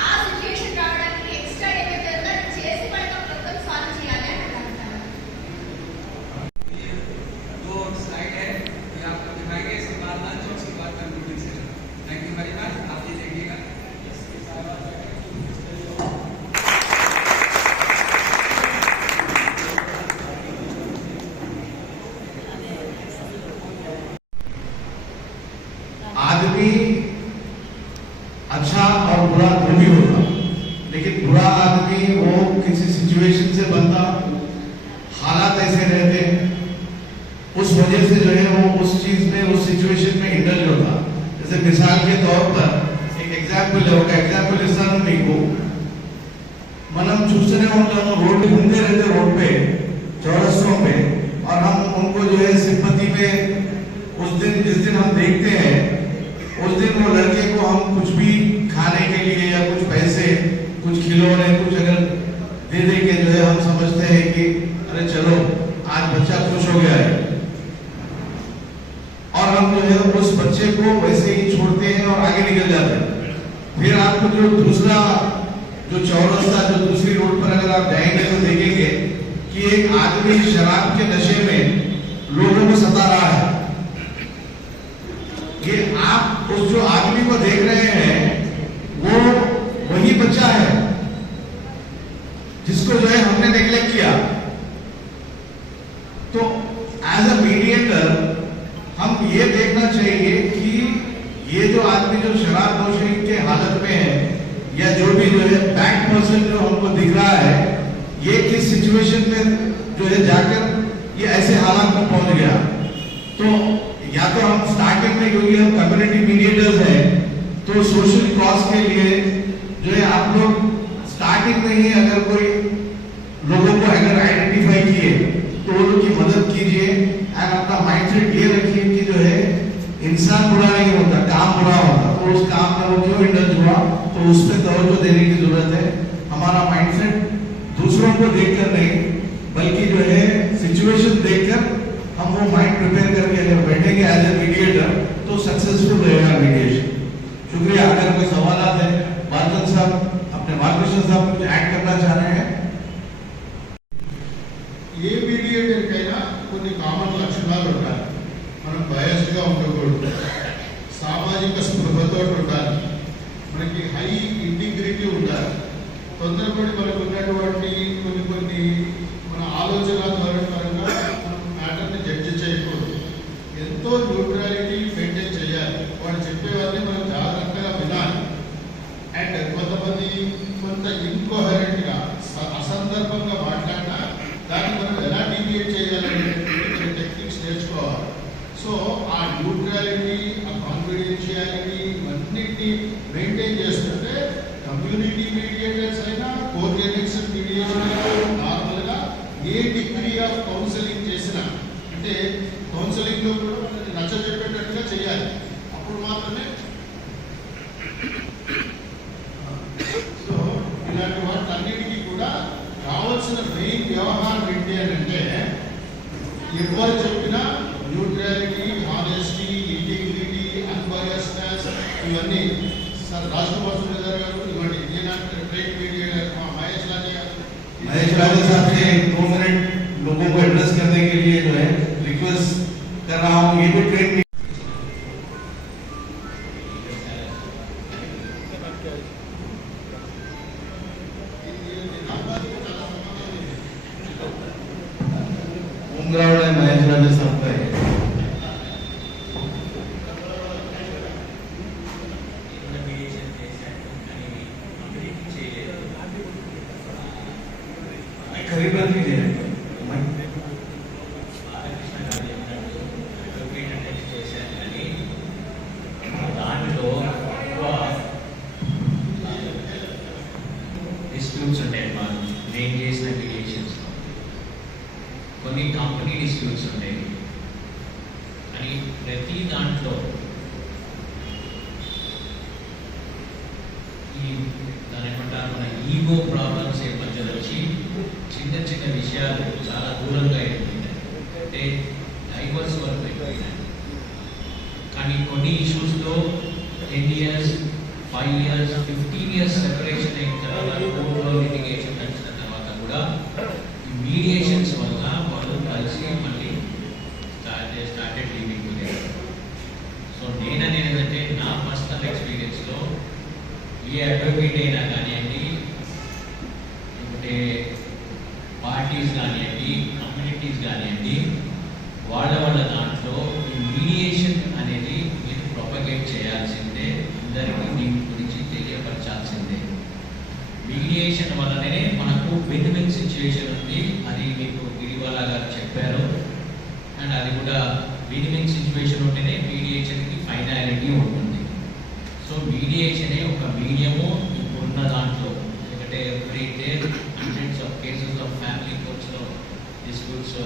ఆ సిచ్యువేషన్ రావడానికి ఎక్స్ట్రా ఏమైతే ఉందో అది చేసి మనకి ఆ ప్రాబ్లమ్ సాల్వ్ చేయాలి అని అంటారు. दो स्लाइड है ये आपको दिखाएंगे, इसके बाद लंच और उसके बाद concluding session. Thank you very much, आप ये देखिएगा। आदमी अच्छा और बुरा दोनों होता, लेकिन बुरा आदमी वो किसी सिचुएशन से बनता, हालात ऐसे रहते हैं, उस वजह से जो है वो उस चीज में उस सिचुएशन में इंडल्ज होता। जैसे मिसाल के तौर पर एक एग्जाम्पल है, ఒక एग्जाम्पल ఇస్తాను మీకు। మనం చూస్తూనే ఉంటాము, रोड पे घूमते रहते रोड पे चौरस्तों पे, और हम उनको जो है सिंपैथी में उस दिन जिस दिन हम देखते हैं उस दिन वो लड़के को हम कुछ भी खाने के लिए या कुछ पैसे कुछ खिलौने कुछ अगर दे दे के जो है हम समझते हैं कि अरे चलो आज बच्चा खुश हो गया है, और हम जो है उस बच्चे को वैसे ही छोड़ते हैं और आगे निकल जाते हैं। फिर आपको जो दूसरा जो चौरस्ता जो दूसरी रोड पर अगर आप जाएंगे तो देखेंगे कि एक आदमी शराब के नशे में लोगों को सता रहा है। ये आप उस जो आदमी को देख रहे हैं वो वही बच्चा है जिसको जो है हमने नेग्लेक्ट किया। तो एज अ मीडिएटर हम ये देखना चाहिए कि ये जो आदमी जो शराब नोशी के हालत में है या जो भी जो है बैड पर्सन जो हमको दिख रहा है, ये किस सिचुएशन में जो है जाकर ये ऐसे हालात में पहुंच गया। तो या तो हम स्टार्टिंग में, क्योंकि हम कम्युनिटी मीडिएटर्स हैं, तो सोशल कॉज के लिए जो है आप लोग स्टार्टिंग में ही अगर कोई लोगों को अगर आइडेंटिफाई किए तो वो लोग की मदद कीजिए, एंड अपना माइंडसेट ये रखिए कि जो है इंसान बुरा नहीं होता, काम बुरा होता, तो उस काम में वो क्यों इंडल्ज हुआ, तो उस पर तवज्जो देने की जरूरत है। हमारा माइंडसेट दूसरों को देखकर नहीं बल्कि जो है सिचुएशन देखकर हम वो माइंड प्रिपेयर करके अगर बैठेंगे एज ए मीडिएटर तो सक्सेसफुल रहेगा मीडिएशन। शुक्रिया। अगर कोई सवाल है, बालचंद साहब अपने बालकृष्ण साहब कुछ ऐड करना चाह रहे हैं? ఏ మీడియేటర్కైనా కొన్ని కామన్ లక్షణాలు ఉంటాయి. మనం బయాస్డ్గా ఉండకూడదు, సామాజిక స్పృహతో ఉండాలి, మనకి హై ఇంటిగ్రిటీ ఉండాలి, తొందరపడి మనకు ఉన్నటువంటి కొన్ని మన ఆలోచన ధోరణి పరంగా మనం మ్యాటర్ని జడ్జి చేయకూడదు. ఎంతో న్యూట్రాలిటీ మెయింటైన్ చేయాలి. వాడు చెప్పేవాళ్ళని మనం జాగ్రత్తగా వినాలి. అండ్ కొంతమంది కొంత ఇన్కోహరెంట్గా అసందర్భంగా మాట్లాడినా దాన్ని మనం ఎలా డివియేట్ చేయాలనే టెక్నిక్స్ నేర్చుకోవాలి. సో ఆ న్యూట్రాలిటీ, ఆ కాన్ఫిడెన్షియాలిటీ ఇవన్నిటిని మెయింటైన్ చేస్తుంటే కమ్యూనిటీ మీడియేటర్స్ అయినా కోఆర్డినేషన్ మీడియేటర్ నార్మల్గా ఏ డిగ్రీ ఆఫ్ కౌన్సిలింగ్ చేసినా, అంటే కౌన్సిలింగ్లో కూడా మనకి నచ్చజెప్పేటట్టుగా చేయాలి. అప్పుడు మాత్రమే సో ఇలాంటి వాటన్నిటికీ కూడా కావాల్సిన మెయిన్ వ్యవహారం ఏంటి అని అంటే ఎవరు చెప్పినా న్యూట్రాలిటీ, హానెస్టీ, ఇంటిగ్రిటీ, అన్బయాస్నెస్ ఇవన్నీ. సార్ రాజకుమార్ సురేందర్ గారు ఇవ్వండి, ఈనాటి ట్రేడ్ మీడియా మహేష్ రాజా గారు. महेश राजा साहब से 2 मिनट लोगों को एड्रेस करने के लिए जो है रिक्वेस्ट कर रहा हूँ। ये भी ट्रेन उमरावड़ है, महेश राजा साहब का है। खरीदन भी दे रहे हैं। దాంట్లో డిస్ప్యూట్స్ ఉంటాయి. నేను చేసిన క్రియేషన్స్ కొన్ని కంపెనీ డిస్ప్యూట్స్ ఉంటాయి. అని ప్రతి దాంట్లో ఈ దాని ఏమంటారు, మన ఈగో ప్రాబ్లమ్స్ మధ్యలో వచ్చి నుంచి చిన్న చిన్న విషయాలు చాలా దూరంగా అయిపోయినాయి, అంటే డైవర్స్ వరకు అయిపోయినాయి. కానీ కొన్ని ఇష్యూస్లో 10 years, 5 years, 15 years సెపరేషన్ అయిన తర్వాత కోర్టులో లిటిగేషన్ నడిచిన తర్వాత కూడా ఈ మీడియేషన్స్ వల్ల వాళ్ళు కలిసి మళ్ళీ స్టార్టెడ్ లివింగ్ టుగెదర్. సో నేననేది ఏంటంటే నా పర్సనల్ ఎక్స్పీరియన్స్లో ఏ అడ్వకేట్ అయినా కానివ్వండి, లేకపోతే పార్టీస్ కానివ్వండి, కమ్యూనిటీస్ కానివ్వండి, వాళ్ళ దాంట్లో ఈ మీడియేషన్ అనేది మీరు ప్రొపగేట్ చేయాల్సిందే, అందరికీ దీని గురించి తెలియపరచాల్సిందే. మీడియేషన్ వల్లనే మనకు విన్-విన్ సిచ్యువేషన్ ఉంది, అది మీకు గిరివాలా గారు చెప్పారు. అండ్ అది కూడా విన్-విన్ సిచ్యువేషన్ ఉంటేనే మీడియేషన్కి ఫైనాలిటీ ఉంటుంది. సో మీడియేషనే ఒక మీడియము ఇప్పుడున్న దాంట్లో, ఎందుకంటే every day hundreds of cases of family కోర్ట్స్లో డిస్ప్యూట్స్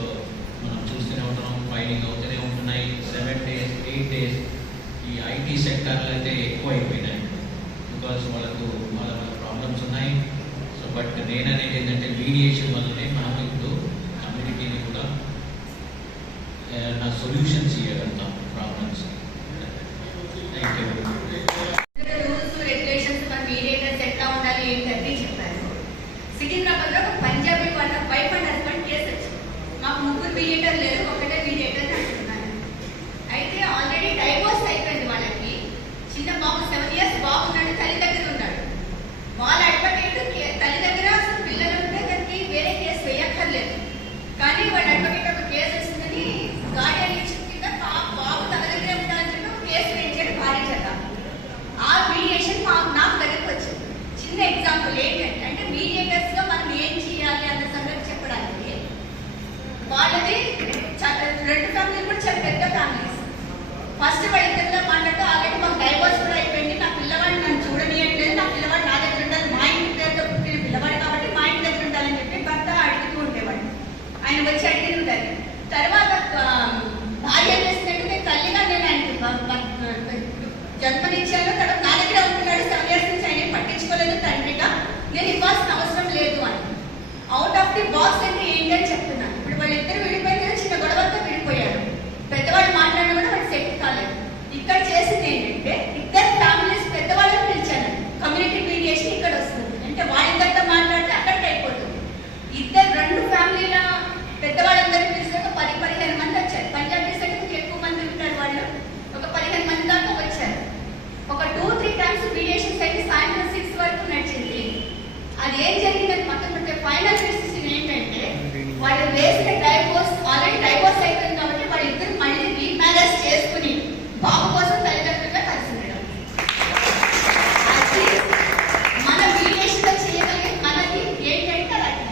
మనం చూస్తూనే ఉంటున్నాం, ఫైలింగ్ అవుతూనే ఉంటున్నాయి. 7 days, 8 days. ఈ ఐటీ సెక్టార్లో అయితే ఎక్కువ అయిపోయినాయి, బికాస్ వాళ్ళ ప్రాబ్లమ్స్ ఉన్నాయి. సో బట్ నేననేది ఏంటంటే మీడియేషన్ వల్లనే మనం ఇప్పుడు కమ్యూనిటీని కూడా నా సొల్యూషన్స్ ఇవ్వగలుగుతాం problems. Thank you. Rules regulations మన మీడియేటర్స్ ఎట్లా ఉండాలి ఏంటంటే చెప్పారు. సికింద్రాబాద్ లో ఒక పంజాబీ వాళ్ళ వైఫ్ అండ్ హస్బెండ్ కేసు వచ్చింది. మాకు 3 మీడియేటర్ లేరు, ఒకటే మీడియేటర్ అంటున్నారు. అయితే ఆల్రెడీ డైవోర్స్ అయిపోయింది వాళ్ళకి. చిన్న బాబు 7 years బాబు ఉన్నాడు, తల్లి దగ్గర ఉన్నాడు. వాళ్ళ అడ్వకేట్ తల్లి దగ్గర అసలు పిల్లలు ఉంటే దానికి వేరే కేసు వేయక్కర్లేదు. కానీ వాళ్ళ అడ్వకేట్ ఒక కేసు వస్తుందని గార్డియన్ కింద బాబు తన దగ్గరే ఉండాలని చెప్పి ఒక కేసు వేయించాడు భార్య చేత. ఆ మీడియేషన్ నాకు దగ్గరకు వచ్చింది. చిన్న ఎగ్జాంపుల్ ఏంటంటే, అంటే మీడియేటర్స్ గా మనం ఏం చేయాలి అన్న సంగతి చెప్పడానికి. వాళ్ళది 2 ఫ్యామిలీలు కూడా చాలా పెద్ద ఫ్యామిలీస్. ఫస్ట్ వాళ్ళిద్దరితో మాట్లాడుతూ ఆల్రెడీ మాకు డైవర్స్ కూడా అయిపోయింది, నా పిల్లవాడిని నన్ను చూడనియట్లేదు, నా పిల్లవాడు నా దగ్గర ఉండాలి, మా ఇంటి దగ్గర పుట్టిన పిల్లవాడు కాబట్టి మా ఇంటి దగ్గర ఉండాలని చెప్పి భర్త అడుగుతూ ఉండేవాడు. ఆయన వచ్చి అడిగి ఉంటారు. తర్వాత భార్య చేసినట్టు నేను తల్లిగా నేను ఆయనకి జన్మనిచ్చాను, తర్వాత నా దగ్గర ఉంటున్నాడు 7 years నుంచి, ఆయన పట్టించుకోలేదు తండ్రిగా, నేను ఇవ్వాల్సిన అవసరం లేదు అని. అవుట్ ఆఫ్ ది బాక్స్ అంటే ఏంటని చెప్తున్నాను. ఇప్పుడు వాళ్ళిద్దరు విడిపోయారు కదా, చిన్న గొడవతో విడిపోయారు. పెద్దవాళ్ళు మాట్లాడిన కూడా వాళ్ళు సెట్ కాలేదు. ఇక్కడ చేసింది ఏంటంటే, ఇద్దరు ఫ్యామిలీస్ పెద్దవాళ్ళని పిలిచాను. కమ్యూనిటీ మీడియేషన్ ఇక్కడ వస్తుంది. అంటే వాళ్ళిద్దరితో మాట్లాడితే అక్కడికి అయిపోతుంది. 2 ఫ్యామిలీల పెద్దవాళ్ళందరినీ పిలిచాక 10-15 మంది వచ్చారు. పంజాబీస్ అంటే కొంచెం ఎక్కువ మంది ఉంటారు, వాళ్ళు ఒక 15 మంది దాకా వచ్చారు. ఒక 2-3 times మీడియేషన్స్ అయితే సాయంత్రం 6 వరకు నడిచింది. అది ఏం జరిగిందని పక్కన పెడితే ఫైనల్ డిసిషన్ ఏంటంటే, వాళ్ళు వేసిన డైవోర్స్ ఆల్రెడీ డైవోర్స్ అయిపోయింది కాబట్టి వాళ్ళిద్దరు మళ్ళీ రీమ్యారేజ్ చేసుకుని బాబు కోసం తల్లిదండ్రులుగా కలిసి ఉండడం. అది మన మీడియేషన్ లో చేయగలిగే మనకి ఏంటంటే అలాంటి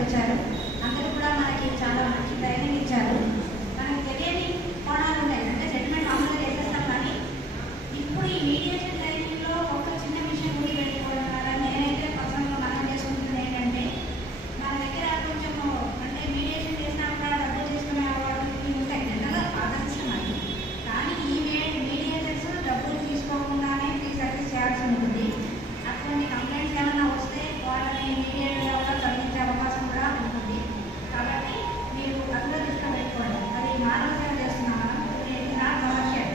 వచ్చారు. అందరూ కూడా మనకి చాలా మంచి ట్రైనింగ్ ఇచ్చారు. మనకి తెలియని కోణాలు ఉన్నాయి, అంటే సెటిల్మెంట్ మామూలుగా చేసేస్తాం. కానీ ఇప్పుడు ఈ మీడియేషన్ ట్రైనింగ్ లో ఒక చిన్న విషయం గురి పెట్టుకోవడం ద్వారా నేనైతే పర్సనల్గా మనం చేసుకుంటున్నాను ఏంటంటే, మన దగ్గర కొంచెం అంటే మీడియేషన్ చేసినప్పుడు డబ్బులు తీసుకునే వాళ్ళు ఉంటాయి, జనరల్గా ఆదర్శం అది. కానీ ఈ మీడియేటర్స్ డబ్బులు తీసుకోకుండానే ఫ్రీ సర్వీస్ చేయాల్సి ఉంటుంది. అటువంటి కంప్లైంట్స్ ఏమైనా వస్తే వాళ్ళని మీడియేటర్ కూడా తగ్గించే అవకాశం కూడా ఉంటుంది. కాబట్టి మీరు అందులో దృష్టిలో పెట్టుకోండి. అది మానవ సేవ చేస్తున్నాం మనం, ఇది నా కమర్షియల్.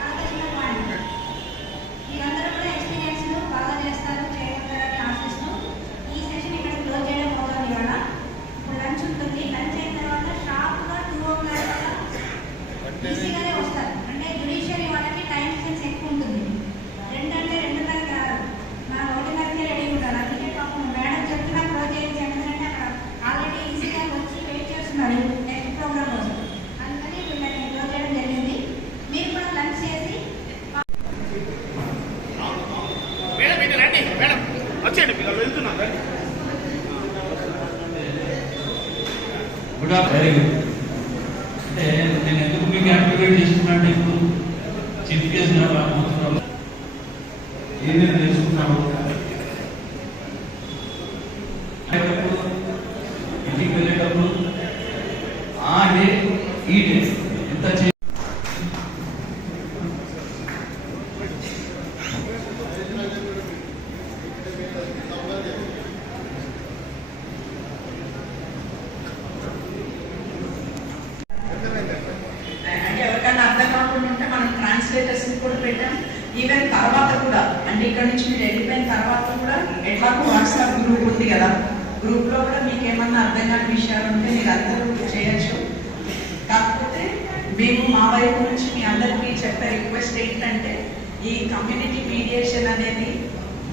అలాగే చిన్న పాయింట్, మీరందరూ కూడా ఎక్స్పీరియన్స్ బాగా చేస్తారు, చేయగలరని ఆశిస్తూ ఈ సెషన్ ఇక్కడ క్లోజ్ చేయడం అవుతుంది. ఇవాళ ఇప్పుడు లంచ్ ఉంటుంది. లంచ్ అయిన తర్వాత షార్ప్గా 2 o'clock ఈజీగానే వస్తారు. అంటే జ్యుడిషియరీ వాళ్ళకి టైం సెన్స్ ఎక్కువ ఉంటుంది. 2 అంటే 2:30కి రారు, మనం 1:30కే రెడీ ఉంటారు. అందుకే పాపం మేడం చెప్తున్నా క్లోజ్ చేయించి, ఎందుకంటే అక్కడ ఆల్రెడీ ఈజీగా వచ్చి వెయిట్ చేస్తున్నారు నెక్స్ట్ ప్రోగ్రామ్ కోసం. అందుకని వీళ్ళని క్లోజ్ చేయడం జరిగింది. మీరు కూడా లంచ్ చేసి మేడం ఇక్కడ రండి, మేడం వచ్చేయండి, పిల్లలు వెళ్తున్నాం. Good afternoon. అంటే నేను ఎందుకు మీకు యాక్టివేట్ చేస్తున్నాను, ఇప్పుడు చీఫ్ గెస్ట్ ఏదైనా తెలుసుకున్నాము. ఇంటికి వెళ్ళేటప్పుడు ఆ డే ఈ డే ఎంత కూడా, అంటే ఇక్కడ నుంచి మీరు వెళ్ళిపోయిన తర్వాత కూడా ఎట్లాగో వాట్సాప్ గ్రూప్ ఉంది కదా, గ్రూప్లో కూడా మీకు ఏమన్నా అర్థం కాని విషయాలు ఉంటే మీరు అందరూ చేయొచ్చు. కాకపోతే మేము మా వైపు నుంచి మీ అందరికీ చెప్పే రిక్వెస్ట్ ఏంటంటే, ఈ కమ్యూనిటీ మీడియేషన్ అనేది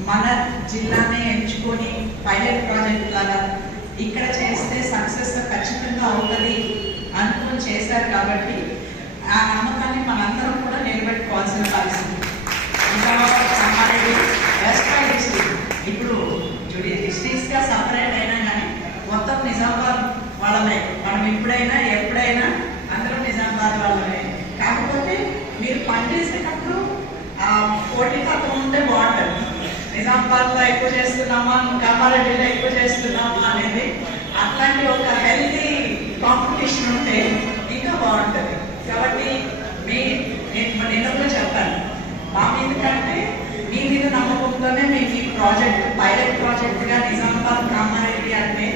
మన జిల్లానే ఎంచుకొని పైలట్ ప్రాజెక్ట్ లాగా ఇక్కడ చేస్తే సక్సెస్ ఖచ్చితంగా అవుతుంది అనుకుని చేశారు. కాబట్టి ఆ నమ్మకాన్ని మనందరం కూడా నిలబెట్టుకోవాల్సిన పరిస్థితి. నిజామాబాద్, సంగారెడ్డి, వెస్ట్ డిస్ట్రిక్ట్ ఇప్పుడు డిస్ట్రిక్ట్స్గా సపరేట్ అయినా కానీ మొత్తం నిజామాబాద్ వాళ్ళమే. మనం ఎప్పుడైనా అందరం నిజామాబాద్ వాళ్ళమే. కాకపోతే మీరు పనిచేసేటప్పుడు పోటీతత్వం ఉంటే బాగుంటుంది. నిజామాబాద్లో ఎక్కువ చేస్తున్నామా, కామారెడ్డిలో ఎక్కువ చేస్తున్నామా అనేది అట్లాంటి ఒక హెల్తీ కాంపిటీషన్ ఉంటే ఇంకా బాగుంటుంది. కాబట్టి నేను కూడా చెప్తాను, మా మీద కంటే మీ మీద నమ్మకంతోనే మేము ఈ ప్రాజెక్ట్ పైలట్ ప్రాజెక్ట్గా నిజామాబాద్, కామారెడ్డి అంటే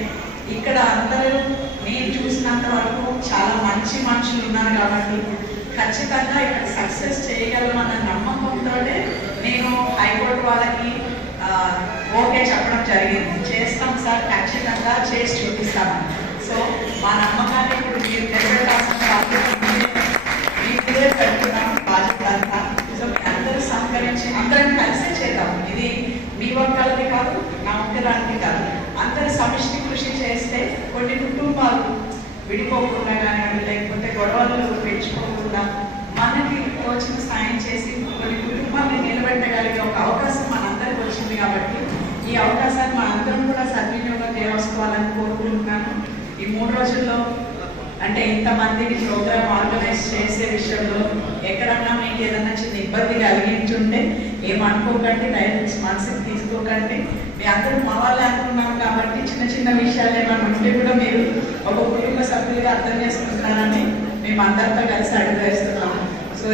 ఇక్కడ అందరూ నేను చూసినంత వరకు చాలా మంచి మనుషులు ఉన్నారు. కాబట్టి ఖచ్చితంగా ఇక్కడ సక్సెస్ చేయగలమన్న నమ్మకంతో నేను హైకోర్టు వాళ్ళకి ఓకే చెప్పడం జరిగింది. చేస్తాం సార్, ఖచ్చితంగా చేసి చూపిస్తామని. సో మా నమ్మకాన్ని ఇప్పుడు మీరు నిలబెట్టాల్సిన మీరే పెడుతున్నాం బాధ్యత అంతా. సో అందరూ సహకరించి అందరం కలిసే చేద్దాం. ఇది మీ ఒక్కళ్ళది కాదు, నా ఒక్కదానికి కాదు. అందరూ సమిష్టి కృషి చేస్తే కొన్ని కుటుంబాలు విడిపోకుండా కానివ్వండి, లేకపోతే గొడవలు పెంచుకోకుండా మనకి వచ్చిన సాయం చేసి కొన్ని కుటుంబాన్ని నిలబెట్టగలిగే ఒక అవకాశం మనందరికి వచ్చింది. కాబట్టి ఈ అవకాశాన్ని మనందరం కూడా సద్వినియోగం చేసుకోవాలని కోరుకుంటున్నాను. ఈ 3 రోజుల్లో అంటే ఇంతమందిని ప్రోగ్రామ్ ఆర్గనైజ్ చేసే విషయంలో ఎక్కడన్నా మీకు ఏదన్నా చిన్న ఇబ్బంది కలిగించుంటే ఏమనుకోకండి, దయచేసి మనసుకి తీసుకోకండి. మీ అందరూ మా వాళ్ళే అనుకున్నాం కాబట్టి చిన్న విషయాలు ఏమన్నా ఉంటే కూడా మీరు ఒక కుటుంబ సభ్యులుగా అర్థం చేసుకుంటున్నారని మేము అందరితో కలిసి అడుగు వేస్తున్నాము. సో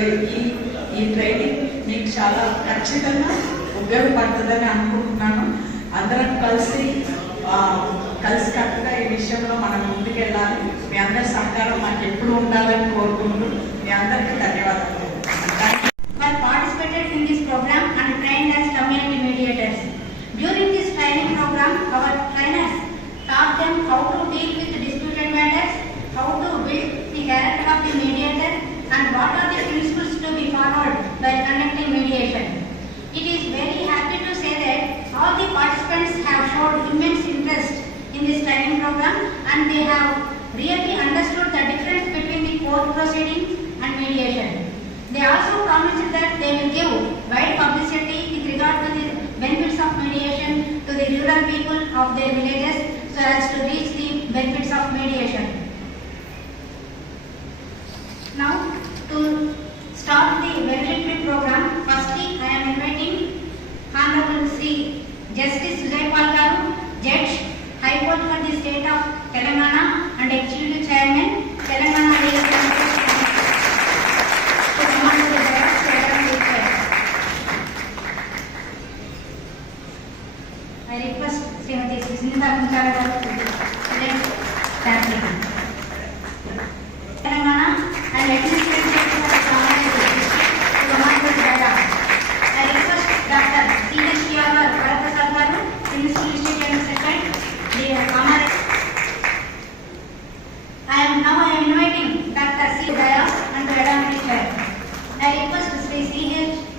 ఈ ట్రైనింగ్ మీకు చాలా ఖచ్చితంగా ఉపయోగపడుతుందని అనుకుంటున్నాను. అందరం కలిసికట్టుగా ఈ విషయంలో మనం ముందుకెళ్ళాలి. మీ అందరి సహకారం మాకు ఎప్పుడు ఉండాలని కోరుకుంటూ మీ అందరికీ ధన్యవాదాలు. Participated in this program and trained as community mediators. During this training program, our trainers taught them how to deal with disputed matters, how to build the character of the mediator, and what are the principles to be followed by conducting mediation. It is very happy to say that all the participants have showed immense interest in this training program, and they have really understood the difference between the court proceedings and mediation. They also promised that they will give wide publicity with regard to the benefits of mediation to the rural people of their villages so as to reach the benefits of mediation. Now, to start the valedictory program, firstly I am inviting Honorable Sri Justice Sujaypal Garu, Judge, High Court for the State of Telangana and Executive Chairman, Telangana Legal Council, to come on to the dais to attend the prayer. I request Srimati Susmita Kunchara Garu to stand here. Telangana and Executive Secretary of Telangana District to come on to the dais. I request Dr. C.H.R. Varaprasad Garu, Principal District General Secretary, I am inviting Dr. C. Dayas and to adopt the chair. I request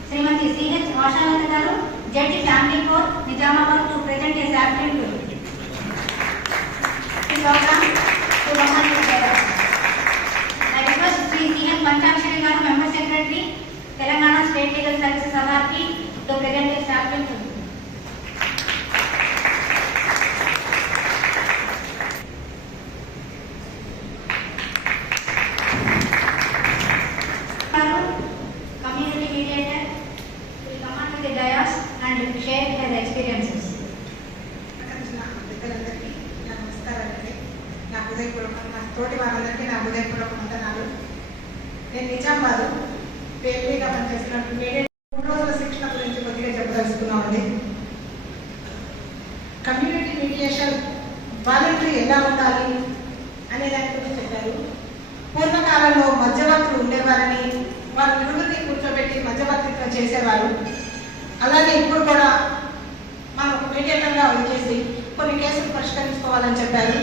Srimati C.H. Ashalata Garu, Judge Family Court, Nizamabad, to present a sapling to the program to Muhammad Garu. I request Sri C.N. Panchakshari Garu, Member Secretary, Telangana State Legal Services Authority, to present a sapling to community mediator will come on to the dais and share her experiences. తోటి వారందరికీ నా హృదయపూర్వక వందనాలు. నేను నిజామాబాద్ పేపీగా పనిచేస్తున్నట్టు 3 రోజుల శిక్షణ గురించి కొద్దిగా చెప్పదలుచుకున్నామండి. కమ్యూనిటీ మీడియేషన్ వాలంటరీ ఎలా ఉండాలి అనే దాని గురించి చెప్పారు. పూర్వకాలంలో మధ్యవర్తులు ఉండేవారని, వారు ఇరువురిని కూర్చోబెట్టి మధ్యవర్తిత్వం చేసేవారు. చేసుకోవాలని చెప్పారు.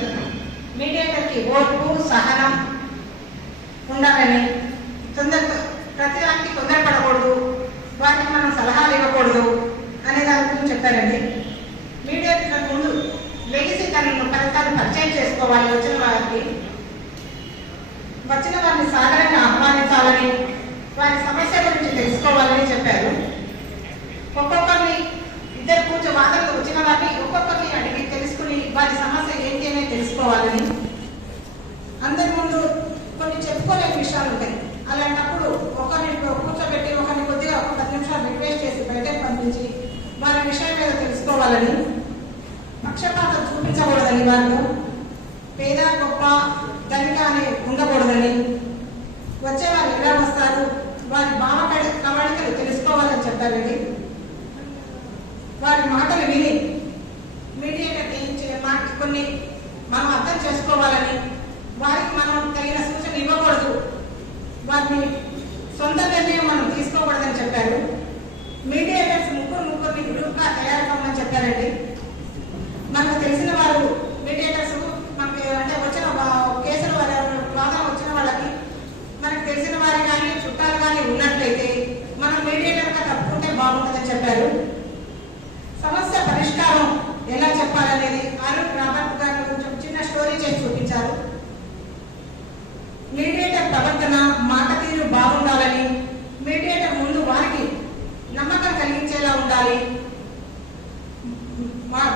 మీడియేటర్కి ఓర్పు సహనం ఉండాలని, ప్రతి దానికి తొందరపడకూడదు, వారికి మనం సలహాలు ఇవ్వకూడదు అనే దాని గురించి చెప్పారండి. మీడియేటర్ ముందు లెగిసి తనను పరిచయం చేసుకోవాలి, వచ్చిన వారిని సాధారణంగా ఆహ్వానించాలని, వారి సమస్య గురించి తెలుసుకోవాలని చెప్పారు. ఒక్కొక్కరిని ఇద్దరు వాదనలు వచ్చిన వారిని ఒక్కొక్కరిని అడిగి తెలుసుకుని వారి సమస్య ఏంటి అనేది తెలుసుకోవాలని, అందరి ముందు కొన్ని చెప్పుకోలేని విషయాలు ఉంటాయి. అలాంటప్పుడు ఒకరిని కూర్చోబెట్టి ఒకరిని కొద్దిగా ఒక 10 నిమిషాలు రిక్వెస్ట్ చేసి బయటకు పంపించి వారి విషయం మీద తెలుసుకోవాలని, పక్షపాతం చూపించకూడదని, వారు పేద గొప్ప ధనిక అని ఉండకూడదని, వచ్చేవారు ఎలా వస్తారు వారి భావ కవళికలు తెలుసుకోవాలని చెప్పారండి. వారి మాటలు విని మీడియేటర్ కొన్ని మనం అర్థం చేసుకోవాలని, వారికి మనం తగిన సూచన ఇవ్వకూడదు, వారిని సొంత నిర్ణయం మనం తీసుకోకూడదని చెప్పారు. మీడియేటర్స్ ముగ్గురిని గ్రూప్గా తయారు కావాలని చెప్పారండి. మనకు తెలిసిన వారు మీడియేటర్స్ మనకి అంటే వచ్చిన కేసులు వాదన వచ్చిన వాళ్ళకి మనకు తెలిసిన వారు కానీ చుట్టాలు కానీ ఉన్నట్లయితే మనం మీడియేటర్గా తప్పుకుంటే బాగుంటుందని చెప్పారు. సమస్య పరిష్కారం ఎలా చెప్పాలనేది అరుణ్ రాబర్ట్ గారు కొంచెం చిన్న స్టోరీ చేసి చూపించారు. మీడియేటర్ ప్రవర్తన మాట తీరు బాగుండాలని, మీడియేటర్ ముందు వారికి నమ్మకం కలిగించేలా ఉండాలి,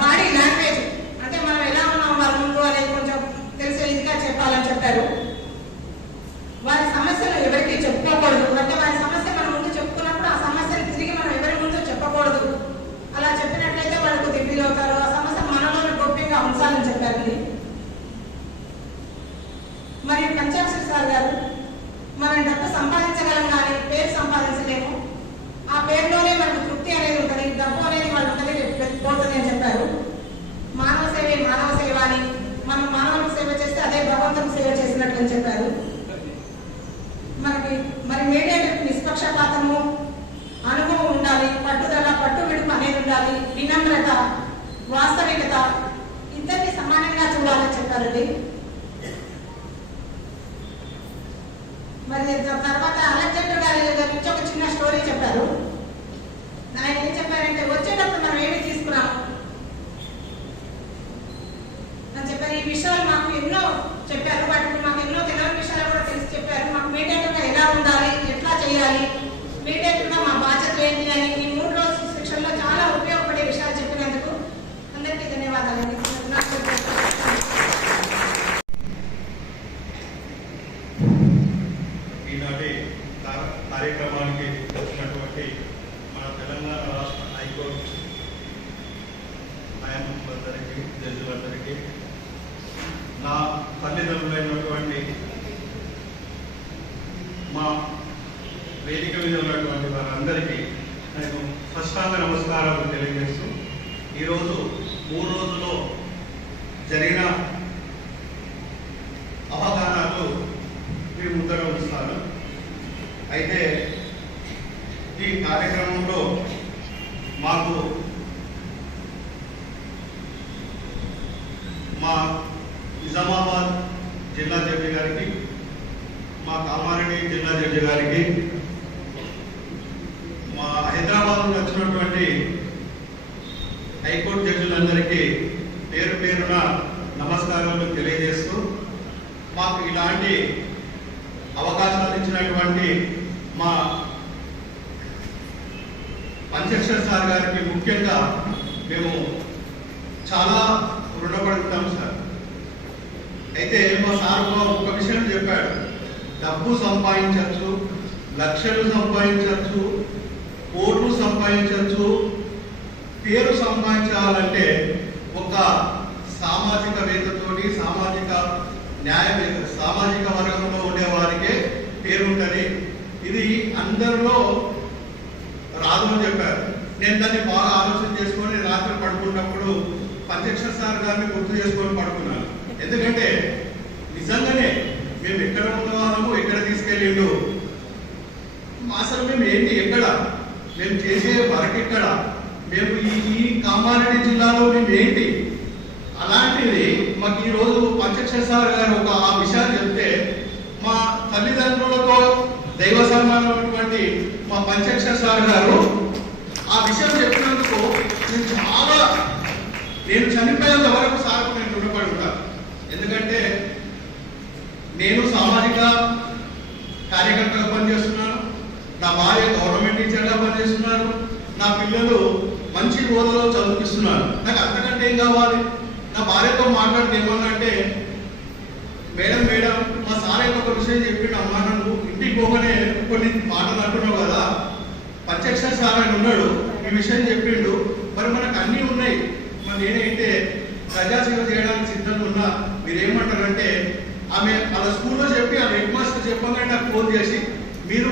బాడీ లాంగ్వేజ్ అంటే మనం ఎలా ఉన్నాం వారి ముందు అనేది కొంచెం తెలిసే ఇదిగా చెప్పాలని చెప్పారు. వారి సమస్యలు ఎవరికి చెప్పుకోకూడదు, అంటే వారి సమస్య మన ముందు చెప్పుకున్నప్పుడు ఆ సమస్యను తిరిగి మనం ఎవరి ముందు చెప్పకూడదు. అలా చెప్పినట్లయితే వాళ్ళకు దిబ్బీలు అవుతారు, ఆ సమస్య మనలోనే గోప్యంగా ఉంచాలని చెప్పారు. మరియు పంచాక్షరి సార్ గారు మనం డబ్బు సంపాదించగలం కానీ పేరు సంపాదించలేము, ఆ పేరులోనే మనకు తృప్తి అనేది ఉంటుంది, డబ్బు అనేది వాళ్ళు పోతుంది అని చెప్పారు. మానవ సేవే మానవ సేవ అని, మనం మానవులకు సేవ చేస్తే అదే భగవంతునికి సేవ చేసినట్లు అని చెప్పారు. మరి మీడియేటర్ నిష్పక్షపాతము అనుభవం ఉండాలి, పట్టుదల పట్టు విడుపు అనేది ఉండాలి, వినమ్రత వాస్తవికత ఇద్దరిని సమానంగా చూడాలని చెప్పారండి. మరి తర్వాత అలెగ్జాండర్ గారి గురించి ఒక చిన్న స్టోరీ చెప్పారు. ఆయన ఏం చెప్పారంటే వచ్చేటప్పుడు మనం ఏమి తీసుకున్నాం అని చెప్పారు. ఈ విషయాలు మాకు ఎన్నో చెప్పారు, వాటిని మాకు ఎన్నో తెలియని విషయాలు కూడా తెలిసి చెప్పారు. మాకు మీడియేటర్గా ఎలా ఉండాలి, ఎట్లా చేయాలి, మీడియేటర్గా మా బాధ్యత ఏంటి అని ఈ 3 రోజుల శిక్షణలో చాలా ఉపయోగపడే విషయాలు చెప్పినందుకు అందరికీ ధన్యవాదాలండి. ఈనాటి కార్యక్రమానికి వచ్చినటువంటి మన తెలంగాణ రాష్ట్ర హైకోర్టు న్యాయమూర్తులందరికీ, జడ్జిలందరికీ, నా తల్లిదండ్రులైనటువంటి మా వేదిక మీద ఉన్నటువంటి వారందరికీ నేను సాష్టాంగ నమస్కారాలు తెలియజేస్తూ, ఈరోజు 3 రోజుల్లో జరిగిన అవగాహనలు మీ ముందర ఉంచుతాను. అయితే ఈ కార్యక్రమంలో మాకు మా నిజామాబాద్ జిల్లా జడ్జి గారికి, మా కామారెడ్డి జిల్లా జడ్జి గారికి, మా హైదరాబాద్ నుండి వచ్చినటువంటి హైకోర్టు జడ్జిలందరికీ పేరు పేరున నమస్కారాలు తెలియజేస్తూ, మాకు ఇలాంటి అవకాశాలు ఇచ్చినటువంటి మా పంచాక్షరి సార్ గారికి ముఖ్యంగా మేము చాలా రుణపడుతాం సార్. అయితే మా సార్ ఒక విషయం చెప్పాడు, డబ్బు సంపాదించవచ్చు, లక్షలు సంపాదించవచ్చు, కోట్లు సంపాదించవచ్చు, పేరు సంపాదించాలంటే ఒక సామాజికవేత్తతోటి సామాజిక వర్గంలో ఉండే వారికే పేరు ఉంటుంది, ఇది అందరిలో రాదు అని చెప్పారు. నేను దాన్ని బాగా ఆలోచన చేసుకొని రాత్రి పడుకున్నప్పుడు పంచాక్షరి సార్ గారిని గుర్తు చేసుకొని పడుకున్నాను. ఎందుకంటే నిజంగానే మేము ఎక్కడ ఉన్నవాళ్ళము, ఎక్కడ తీసుకెళ్ళిండు, అసలు మేము ఏంటి, ఎక్కడ మేము చేసే వర్క్, ఎక్కడ మేము ఈ కామారెడ్డి జిల్లాలో మేము ఏంటి, అలాంటిది మా పంచక్ష సార్ గారు ఒక ఆ విషయాలు చెప్తే మా తల్లిదండ్రులతో దైవ సమానమైనటువంటి మా పంచక్ష సార్ గారు ఆ విషయం చెప్పినందుకు నేను చనిపోయేంత వరకు సార్కు నేను రుణపడి ఉంటాను. ఎందుకంటే నేను సామాజిక కార్యకర్తగా పనిచేస్తున్నాను, నా భార్య గవర్నమెంట్ టీచర్గా పనిచేస్తున్నారు, నా పిల్లలు మంచి హోదాలో చదివిస్తున్నారు. నాకు అంతకంటే ఏం కావాలి? నా భార్యతో మాట్లాడితే ఏమన్నా అంటే, మేడం మేడం మా సార్ ఒక విషయం చెప్పిండు, అమ్మా నువ్వు ఇంటికి పోగానే కొన్ని మాటలు అంటున్నావు కదా, ప్రత్యక్ష సార్ అని ఉన్నాడు, ఈ విషయం చెప్పిండు, మరి మనకు అన్నీ ఉన్నాయి, మరి నేనైతే ప్రజాసేవ చేయడానికి సిద్ధంగా ఉన్నా, మీరేమంటారంటే ఆమె అలా స్కూల్లో చెప్పి ఆ హెడ్ మాస్టర్ చెప్పగానే నాకు ఫోన్ చేసి, మీరు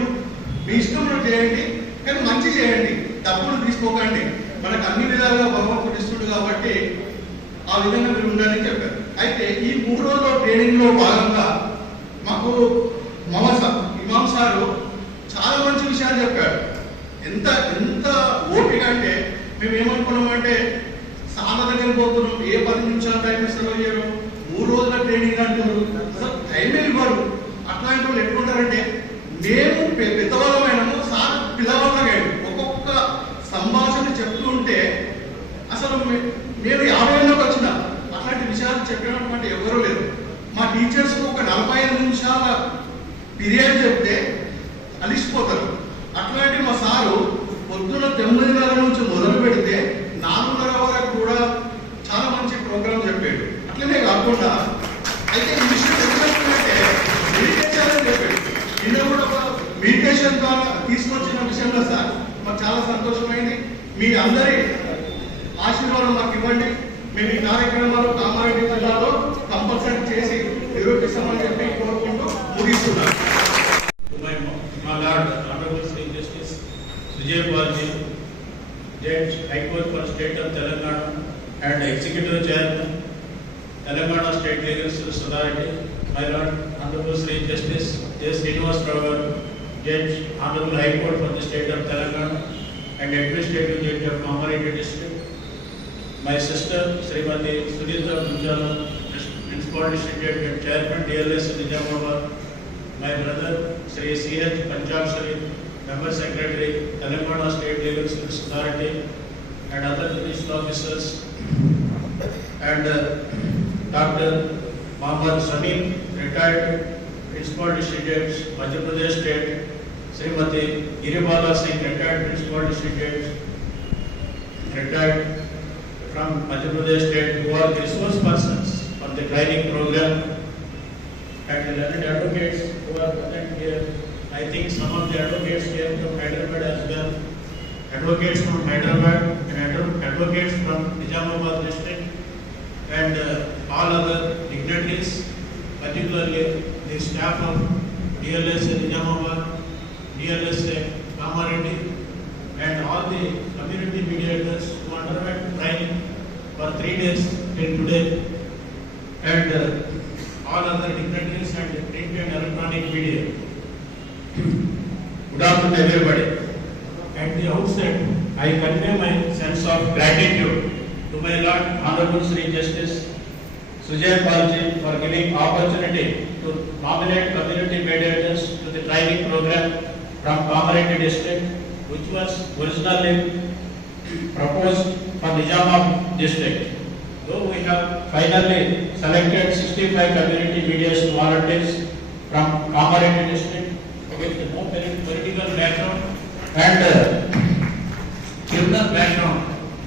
మీ ఇష్టంలో చేయండి కానీ మంచి చేయండి, తప్పులు తీసుకోకండి, మనకు అన్ని విధాలుగా భగవంతుడు ఇస్తుంది కాబట్టి ఆ విధంగా మీరు ఉండాలని చెప్పారు. అయితే ఈ 3 రోజుల ట్రైనింగ్ లో భాగంగా మాకు ఇమాం సారు చాలా మంచి విషయాలు చెప్పాడు. ఎంత ఎంత ఓపిక అంటే మేము ఏమనుకున్నామంటే సార్ల దగ్గర పోతున్నాం, ఏ 10 నిమిషాలు టైం ఇస్తారో ఇయ్యరు, 3 రోజుల ట్రైనింగ్ అంటున్నారు, అసలు టైమే ఇవ్వరు. అట్లాంటి వాళ్ళు ఎట్లుంటారంటే మేము పెద్దవాళ్ళమైనాము, సార్ పిల్లవాళ్ళగాడు ఒక్కొక్క సంభాషణ చెప్తూ ఉంటే అసలు మేము 50 ఏళ్ళకి వచ్చినా అట్లాంటి విషయాలు చెప్పినటువంటి ఎవరూ లేరు. మా టీచర్స్ ఒక 45 నిమిషాల పీరియడ్ చెప్తే అలిసిపోతారు. అట్లాంటి మా సారు పొద్దున 9:30 నుంచి మొదలు పెడితే 4:30 వరకు కూడా చాలా మంచి ప్రోగ్రామ్ చెప్పాడు. అట్లనే కాకుండా అయితే ఈ విషయం ఎందుకంటే మెడిటేషన్ అని చెప్పాడు. నిన్న కూడా మెడిటేషన్ ద్వారా తీసుకొచ్చిన విషయంలో సార్ మాకు చాలా సంతోషమైంది. మీ అందరి ఆశీర్వాదం మాకు ఇవ్వండి. మేము ఈ కార్యక్రమాలు కామారెడ్డి జిల్లాలో కంపల్సరీ చేసి నిరూపిస్తామని చెప్పి కోరుకుంటూ ముగిస్తున్నాను. My Lord, Honorable Sri Justice Sujay Palji, Judge High Court for State of Telangana and Executive Chairman, Telangana State Legal Society, my Lord, Honorable Sri Justice J. Srinivas Rao, Judge, Honorable High Court for the State of Telangana and Administrative Judge of Kamareddy District, my sister Srimati Sunita Munjala, Principal District Judge and Chairman DLS Nizamabad, my brother Sri C.H. Punjab Sharif, Member Secretary, Telangana State Legal Society, and other judicial officers, and Dr. Mohammad Samim, retired Principal District Judge, Madhya Pradesh State, Srimati Giribala Singh, retired Principal District Judge, retired from Madhya Pradesh State, who are the resource persons for the training program, and the learned advocates who are present here. I think some of the advocates came from Hyderabad as well. Advocates from Hyderabad and advocates from Nizamabad district and all other dignitaries, particularly the staff of DLS Nizamabad, DLS Kamareddy, and all the community mediators who underwent training for 3 days till today, and all other dignitaries and print and electronic media. Good afternoon, everybody. At the outset, I convey my sense of gratitude to my Lord Honorable Sri Justice Sujay Palji for giving opportunity to nominate community mediators to the training program from Kamareddy District, which was originally proposed for Nizamabad District. Though we have finally selected 65 community mediation volunteers from Kamareddy District with no political background and criminal background,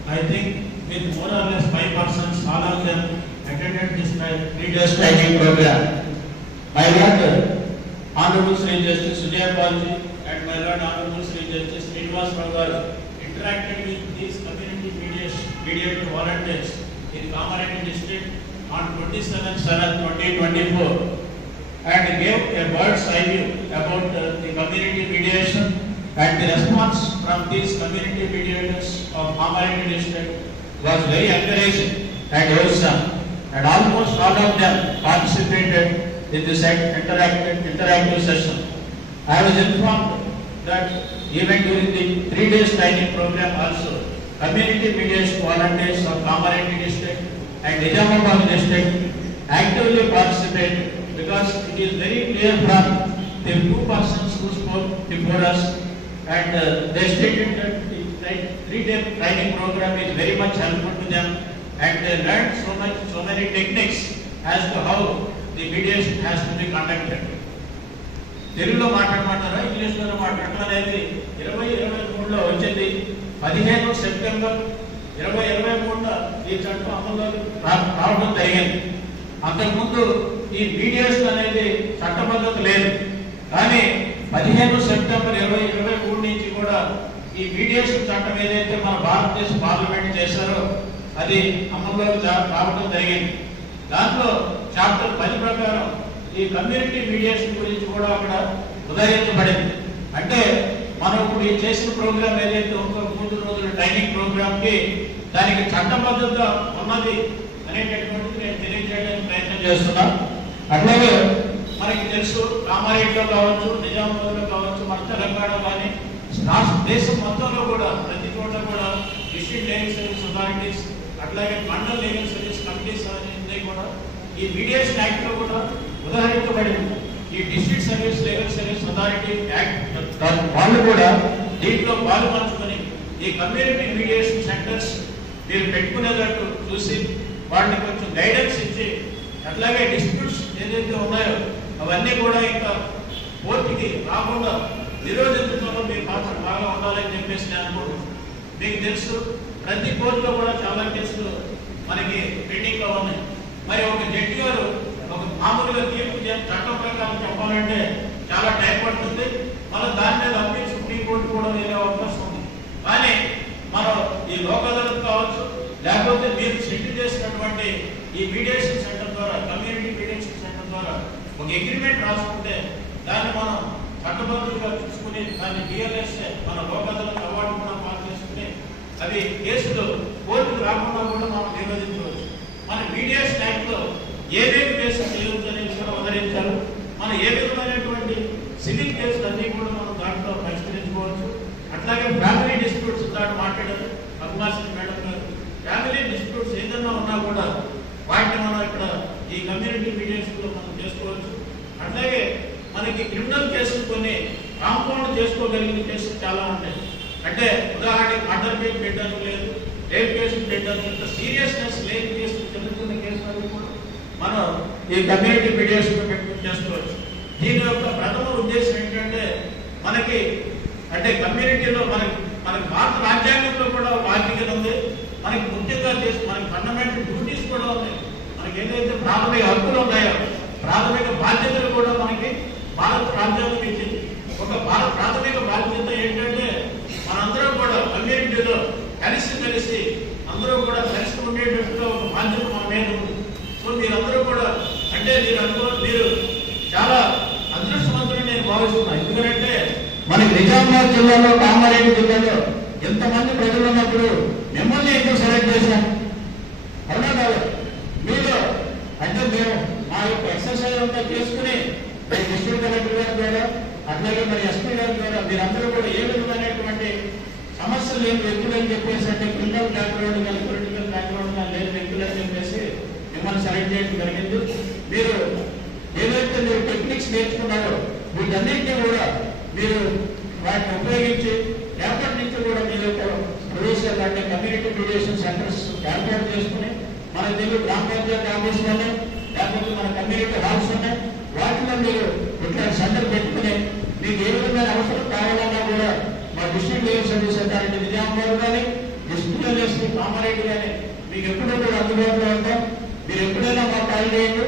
I think with more or less 5 persons, all of them attended this 3 days training program. My Lord Honorable Sri Justice Sujay Palji and my Lord Honorable Sri Justice Srinivas Rao interacted with these community mediator volunteers in Kamareddy District on 27/7/2024 and gave a bird's eye view about the community mediation, and the response from these community mediators of Kamareddy District was very encouraging and wholesome, and almost all of them participated in this interactive session. I was informed that even during the 3 days training program also, community mediation volunteers of Kamareddy District and Nizamabad District actively participate, because it is very clear from the two persons who spoke before us, and they stated that the 3-day training program is very much helpful to them, and they learned so many techniques as to how the mediation has to be conducted. తెలుగులో మాట్లాడమంటారా ఇంగ్లీష్లో మాట్లాడటం అనేది 2023లో వచ్చింది. 15 సెప్టెంబర్ 2023 ఈ చట్టం అమల్లో రావడం జరిగింది. అంతకుముందు ఈ మీడియేషన్ అనేది చట్టబద్ధత లేదు, కానీ 15 సెప్టెంబర్ 2023 నుంచి కూడా ఈ మీడియేషన్ చట్టం ఏదైతే మన భారతదేశ పార్లమెంట్ చేశారో అది అమల్లోకి రావడం జరిగింది. దాంట్లో చాప్టర్ 10 ప్రకారం ఈ కమ్యూనిటీ మీడియేషన్ గురించి కూడా అక్కడ ఉదయించబడింది. అంటే మనం ఇప్పుడు ఈ చేసిన ప్రోగ్రామ్ ఏదైతే ఉందో 3 రోజుల ట్రైనింగ్ ప్రోగ్రామ్ కి దానికి చట్టబద్ధత ఉన్నది అనేటటువంటిది నేను తెలియజేయడానికి ప్రయత్నం చేస్తున్నా. అట్లాగే మనకి తెలుసు కామారెడ్డిలో కావచ్చు, నిజామాబాద్లో కావచ్చు, మన తెలంగాణ కానీ దేశం మొత్తంలో కూడా ప్రతి చోట కూడా డిస్ట్రిక్ట్ లీగల్ సర్వీస్ అథారిటీస్ అట్లాగే మండల్ లీగల్ సర్వీస్ కమిటీస్ అనేది కూడా ఈ మీడియేషన్ యాక్ట్ లో కూడా ఉదాహరించబడింది. ఈ district service legal service authority act వాళ్ళు కూడా దీంట్లో పాలు పంచుకొని ఈ కమ్యూనిటీ మీడియేషన్ సెంటర్స్ మీరు పెట్టుకునేటట్టు చూసి వాళ్ళని కొంచెం గైడెన్స్ ఇచ్చి, అట్లాగే డిస్ప్యూట్స్ ఏదైతే ఉన్నాయో అవన్నీ కూడా ఇంకా కోర్టుకి రాకుండా నిరోధించడంలో మీ పాత్ర బాగా ఉండాలని చెప్పేసి నేను అనుకుంటున్నాను. మీకు తెలుసు ప్రతి కోర్టులో కూడా చాలా కేసులు మనకి పెండింగ్ లో ఉన్నాయి. మరి ఒక జడ్జి గారు ఒక మామూలుగా తీర్పు చట్టం ప్రకారం చెప్పాలంటే చాలా టైం పడుతుంది. మనం దాని మీద అప్పీల్ సుప్రీంకోర్టు కూడా వేరే అవకాశం ఉంది. కానీ మనం ఈ లోక్ అదాలత్ కావచ్చు, లేకపోతే మీరు సెటిల్ చేసినటువంటి ఈ మీడియేషన్ సెంటర్ ద్వారా, కమ్యూనిటీ మీడియేషన్ సెంటర్ ద్వారా ఒక అగ్రిమెంట్ రాసుకుంటే దాన్ని మనం చట్టబద్ధంగా తీసుకుని దాన్ని డిఎల్ఎస్ మన లోక్ అదాలత్ అవార్డు కూడా పాస్ చేసుకుని అవి కేసులు కోర్టుకు రాకుండా కూడా మనం నిరోధించవచ్చు. మన మీడియేషన్ యాక్ట్ లో ఏమేమి కేసులు చేయవచ్చు అనేది కూడా ఉదరించారు. మనం ఏ విధమైనటువంటి సివిల్ కేసులు అన్ని కూడా మనం దాంట్లో పరిష్కరించుకోవచ్చు. అట్లాగే ఫ్యామిలీ డిస్ప్యూట్స్ దాంట్లో మాట్లాడారు పద్మాశ్రీ మేడం గారు. ఫ్యామిలీ డిస్ప్యూట్స్ ఏదన్నా ఉన్నా కూడా వాటిని మనం ఇక్కడ ఈ కమ్యూనిటీ మీడియేషన్ లో మనం చేసుకోవచ్చు. అట్లాగే మనకి క్రిమినల్ కేసులు కొన్ని కాంపౌండ్ చేసుకోగలిగిన కేసులు చాలా ఉంటాయి. అంటే ఉదాహరణకి మర్డర్ కేసు పెట్టడానికి లేదు, రేప్ కేసులు పెట్టడానికి, ఇంత సీరియస్నెస్ లేని కేసులు, జరుగుతున్న కేసులు కూడా మనం ఈ కమ్యూనిటీ మీడియేషన్ లో పెట్టుకుని చేసుకోవచ్చు. దీని యొక్క ప్రథమ ఉద్దేశం ఏంటంటే మనకి అంటే కమ్యూనిటీలో మనకి భారత రాజ్యాంగంలో కూడా బాధ్యత ఉంది. మనకి ముఖ్యంగా మనకి ఫండమెంటల్ డ్యూటీస్ కూడా ఉన్నాయి. మనకి ఏదైతే ప్రాథమిక హక్కులు ఉన్నాయో ప్రాథమిక బాధ్యతలు కూడా మనకి భారత రాజ్యాంగం ఇచ్చింది. ఒక ప్రాథమిక బాధ్యత ఏంటంటే మనందరం కూడా కమ్యూనిటీలో కలిసి అందరూ కూడా కలిసి ఉండేటట్టుగా ఒక బాధ్యత మన మీద ఉంది. సో మీరందరూ కూడా అంటే మీరు చాలా అదృష్టవంతులని నేను భావిస్తున్నాను. ఎందుకంటే మనకి నిజామాబాద్ జిల్లాలో, కామారెడ్డి జిల్లాలో ఎంతమంది ప్రజలు ఉన్నప్పుడు మిమ్మల్ని ఎందుకు సెలెక్ట్ చేశాం? అవునా కాదు? మీరు అంటే మేము మా యొక్క ఎక్సర్సైజ్ అంతా చేసుకుని డిస్ట్రిక్ట్ కలెక్టర్ గారి ద్వారా అట్లాగే మరి ఎస్పీ గారి ద్వారా మీరందరూ కూడా ఏ విధమైనటువంటి సమస్యలు లేని వ్యక్తులు అని చెప్పేసి, అంటే క్రిమినల్ బ్యాక్గ్రౌండ్ కానీ పొలిటికల్ బ్యాక్గ్రౌండ్ కానీ లేని వ్యక్తులు అని చెప్పేసి మిమ్మల్ని సెలెక్ట్ చేయడం జరిగింది. మీరు ఏదైతే మీరు టెక్నిక్స్ నేర్చుకున్నారో వీటన్నింటినీ కూడా మీరు వాటిని ఉపయోగించి ఏర్పాటు నుంచి కూడా మీరు ప్రదేశాలు అంటే కమ్యూనిటీ మీడియేషన్ సెంటర్స్ ఏర్పాటు చేసుకుని మన తెలుగు గ్రామ పంచాయతీ ఆఫీసులోనే లేకపోతే మన కమ్యూనిటీ హాల్స్ ఉన్నాయి, వాటిలో మీరు ఇట్లాంటి సెంటర్ పెట్టుకుని మీకు ఏ విధమైన అవసరం కావాలన్నా కూడా మా district legal service authority Nizamabad కానీ, డిస్ట్రిక్ట్ ఎస్పీ కామారెడ్డి కానీ మీకు ఎప్పుడూ కూడా అందుబాటులో ఉంటాం. మీరు ఎప్పుడైనా మా కాల్ చేయండి.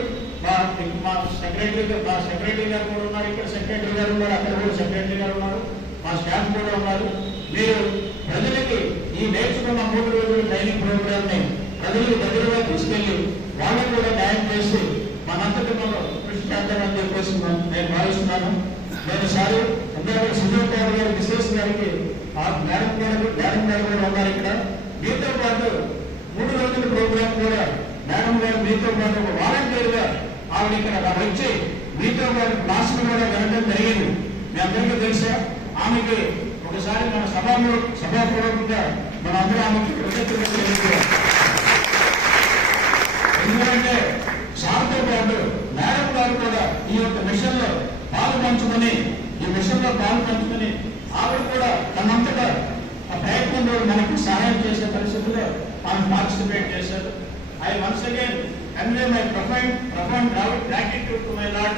మా సెక్రటరీ గారు కూడా ఉన్నారు, ఇక్కడ సెక్రటరీ గారు ఉన్నారు, అక్కడ కూడా సెక్రటరీ గారు ఉన్నారు, మా స్టాఫ్ కూడా ఉన్నారు. మీరు ప్రజలకి ఈ నేర్చుకున్న 3 రోజుల ట్రైనింగ్ ప్రోగ్రామ్ ని ప్రజలకు దగ్గరగా తీసుకెళ్లి వాళ్ళని కూడా న్యాయం చేసి మనంతటి మనం కృషి చేద్దామని చెప్పేసి నేను భావిస్తున్నాను. నేను సారి అందరూ సుజీవ్ కుమార్ గారు, మిసెస్ గారికి, మేడం గారు కూడా ఉన్నారు ఇక్కడ. మీతో పాటు 3 రోజుల ప్రోగ్రామ్ కూడా మేడం గారు మీతో పాటు ఒక వాలంటీర్ గా ఆవిడ ఇక్కడ వచ్చి మీతో పాటు క్లాసులు కూడా వినడం జరిగింది. మీ అందరికీ తెలుసా? ఆమెకి ఒకసారి మన సభాపూర్వకంగా మన అందరూ ఆమెకి కృతజ్ఞతలు తెలియజేయాలి. ఎందుకంటే పాటు మేడం గారు కూడా ఈ యొక్క మిషన్లో పాలు పంచుకొని ఆవిడ కూడా తనంతటా ఆ ప్రయత్నంలో మనకు సహాయం చేసే పరిస్థితుల్లో ఆమె పార్టిసిపేట్ చేశారు. I once again convey my profound gratitude to my Lord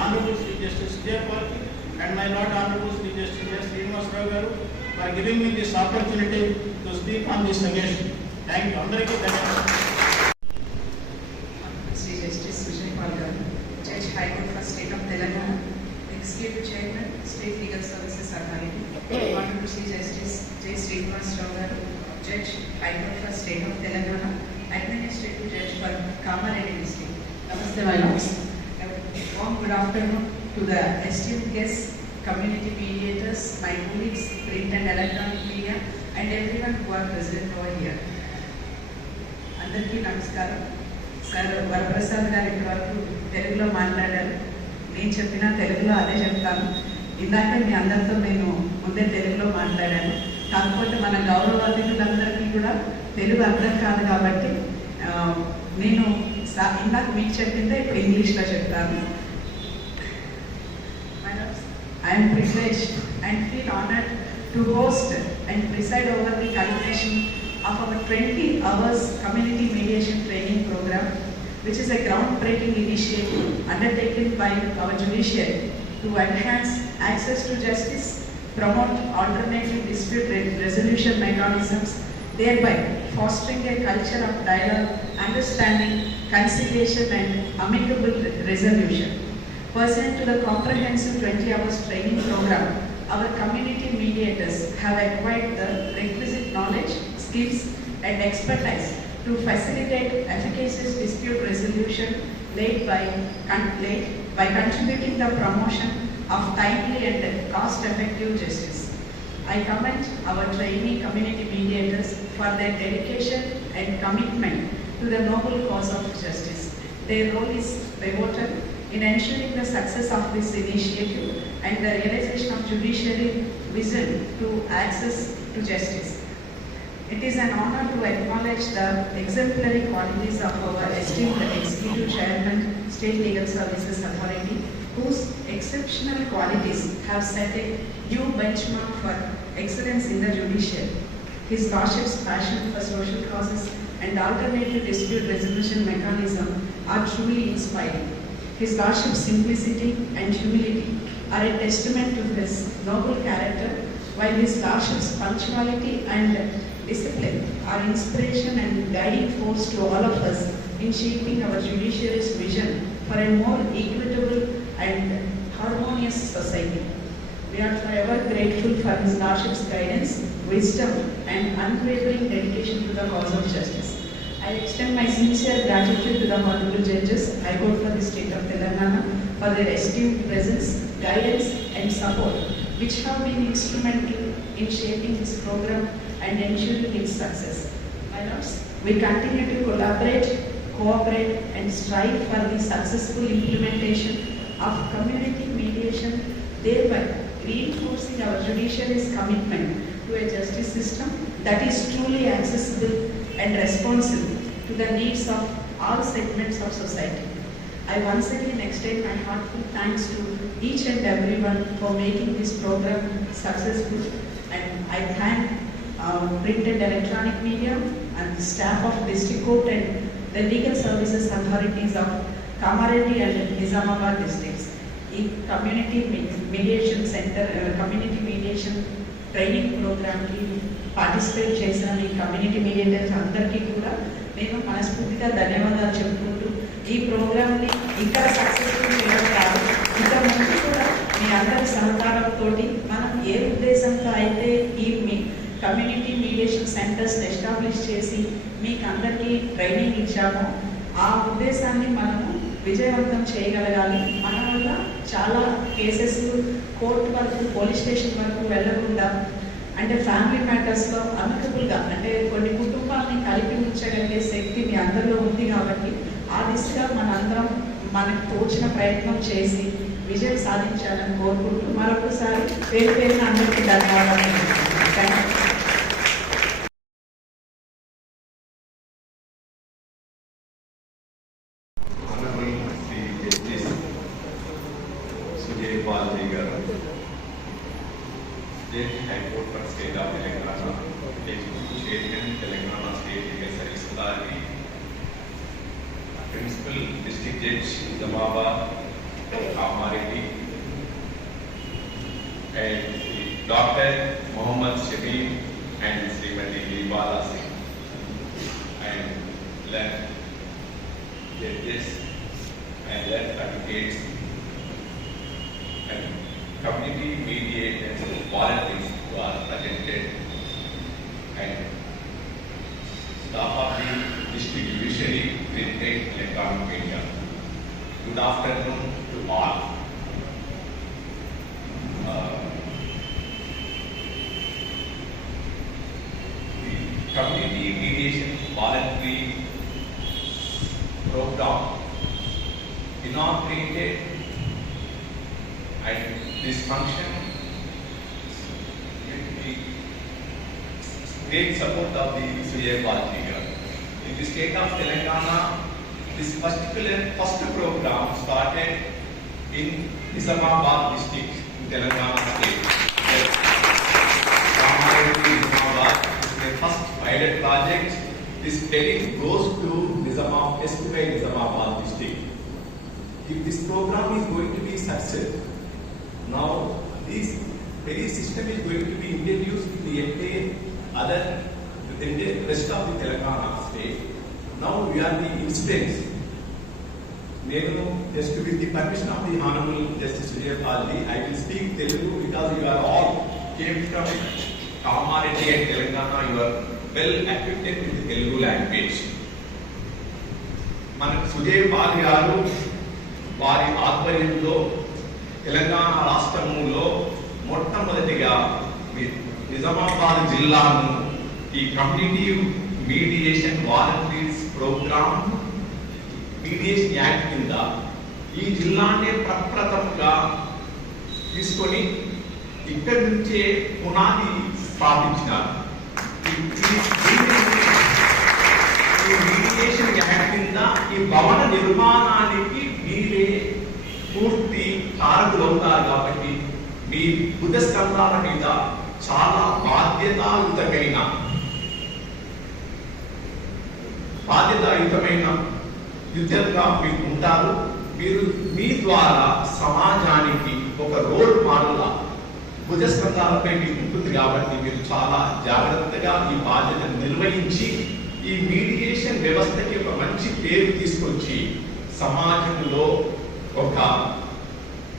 Honorable Sri Justice Vijayapalji and my Lord Honorable Sri Justice S. Srinivasarao garu for giving me this opportunity to speak on this occasion. Thank you. Andariki ధన్యవాదాలు. Sri Justice Vijayapal garu, Judge High Court for State of Telangana, Executive Chairman, State Legal Services Authority, Honorable Sri Justice J. Srinivasarao garu, Judge High Court for State of Telangana, Administrative Judge for Kamareddy District. Namaste, my lords. Warm good afternoon to the esteemed guests, community mediators, my colleagues, print and electronic media, and everyone who are present over here. అందరికీ నమస్కారం. సార్ వరప్రసాద్ గారు ఇప్పటివరకు తెలుగులో మాట్లాడారు. నేను చెప్పిన తెలుగులో అదే చెప్తాను. ఇందాక మీ అందరితో నేను ముందే తెలుగులో మాట్లాడాను. కాకపోతే మన గౌరవ అతిథులందరికీ కూడా తెలుగు అర్థం కాదు కాబట్టి నేను ఇందాక మీకు చెప్పిందే ఇప్పుడు ఇంగ్లీష్లో చెప్తాను. I am privileged and feel honored to host and preside over the culmination of our 20 hours community mediation training program, which is a groundbreaking initiative undertaken by our judiciary to enhance access to justice, promote alternative dispute resolution mechanisms, thereby fostering a culture of dialogue, understanding, conciliation and amicable resolution. Pursuant to the comprehensive 20 hours training program, our community mediators have acquired the requisite knowledge, skills and expertise to facilitate efficacious dispute resolution led by contributing the promotion of timely and cost-effective justice. I commend our trainee community mediators for their dedication and commitment to the noble cause of justice. Their role is pivotal in ensuring the success of this initiative and the realization of judiciary vision to access to justice. It is an honor to acknowledge the exemplary qualities of our esteemed Executive Chairman, State Legal Services Authority, whose exceptional qualities have set a new benchmark for excellence in the judiciary. His Lordship's passion for social causes and alternative dispute resolution mechanism are truly inspiring. His Lordship's simplicity and humility are a testament to his noble character, while His Lordship's punctuality and discipline are inspiration and guiding force to all of us in shaping our judiciary's vision for a more equitable and harmonious society. We are forever grateful for His Lordship's guidance, wisdom and unwavering dedication to the cause of justice. I extend my sincere gratitude to the Honorable Judges, High Court for the State of Telangana, for their esteemed presence, guidance and support, which have been instrumental in shaping this program and ensuring its success. My lords, we continue to collaborate, cooperate and strive for the successful implementation of community mediation, thereby reinforcing our judiciary's commitment to a justice system that is truly accessible and responsive to the needs of all segments of society. I once again extend my heartfelt thanks to each and everyone for making this program successful, and I thank print and electronic media and the staff of District Court and the legal services authorities of Kamareddy and Nizamabad districts. ఈ community mediation centre community mediation training ప్రోగ్రామ్కి పార్టిసిపేట్ చేసిన ఈ community mediators అందరికీ కూడా నేను మనస్ఫూర్తిగా ధన్యవాదాలు చెప్పుకుంటూ ఈ ప్రోగ్రామ్ని ఇక్కడ సక్సెస్ఫుల్ చేయడం కాదు, ఇంకా ముందు కూడా మీ అందరి సహకారంతో మనం ఏ ఉద్దేశంతో అయితే ఈ కమ్యూనిటీ మీడియేషన్ సెంటర్స్ ఎస్టాబ్లిష్ చేసి మీకు అందరికీ ట్రైనింగ్ ఇచ్చామో ఆ ఉద్దేశాన్ని మనము విజయవంతం చేయగలగాలి. మన వల్ల చాలా కేసెస్ కోర్టు వరకు పోలీస్ స్టేషన్ వరకు వెళ్ళకుండా అంటే ఫ్యామిలీ మ్యాటర్స్లో అమికబుల్గా అంటే కొన్ని కుటుంబాలని కలిపి ఉంచగలిగే శక్తి మీ అందరిలో ఉంది కాబట్టి ఆ దిశగా మనందరం మనకు తోచిన ప్రయత్నం చేసి విజయం సాధించాలని కోరుకుంటూ మరొకసారి పేరు పేరున అందరికీ ధన్యవాదాలు. Ansari, Principal District Judge Nizamabad, Kamareddy, and Dr. Muhammad Shabir and Srimati Leebala Singh, and left judges and left advocates and community mediators and volunteers who are presented, and staff of the district judiciary, printed electronic media. Good afternoon to all. The community mediation voluntary program inaugurated, and this function with the great support of the Sujay Balaji. In the state of Telangana, this first program started in Nizamabad district in Telangana state. Nizamabad is the first pilot project. This credit goes to Nizamabad district. If this program is going to be successful, now this credit system is going to be introduced in the rest of the Telangana state. Now we are the incidents. Just with the permission of the Honorable Justice Sujay Balaji, I will speak Telugu because you are all came from Kamareddy and Telangana. You are well acquainted with the Telugu language. మన సుజయ్ బాలి గారు వారి ఆధ్వర్యంలో తెలంగాణ రాష్ట్రంలో మొట్టమొదటిగా నిజామాబాద్ జిల్లాను ఈ community mediation volunteers programme mediation act కింద ఈ జిల్లానే ప్రప్రథమంగా తీసుకొని ఇక్కడి నుంచే పునాది స్థాపించినారు. ఈ మీడియేషన్ యాక్ట్ కింద ఈ భవన నిర్మాణానికి మీరే పూర్తి కారకులవుతారు కాబట్టి మీ బుధస్కంధాల మీద చాలా బాధ్యతాయుతమైన యుద్ధంగా మీకు ఉంటారు. మీరు మీ ద్వారా సమాజానికి ఒక రోల్ మోడల్ భుజస్కంధాలపై మీకు ఉంటుంది కాబట్టి మీరు చాలా జాగ్రత్తగా ఈ బాధ్యతను నిర్వహించి ఈ మీడియేషన్ వ్యవస్థకి ఒక మంచి పేరు తీసుకొచ్చి సమాజంలో ఒక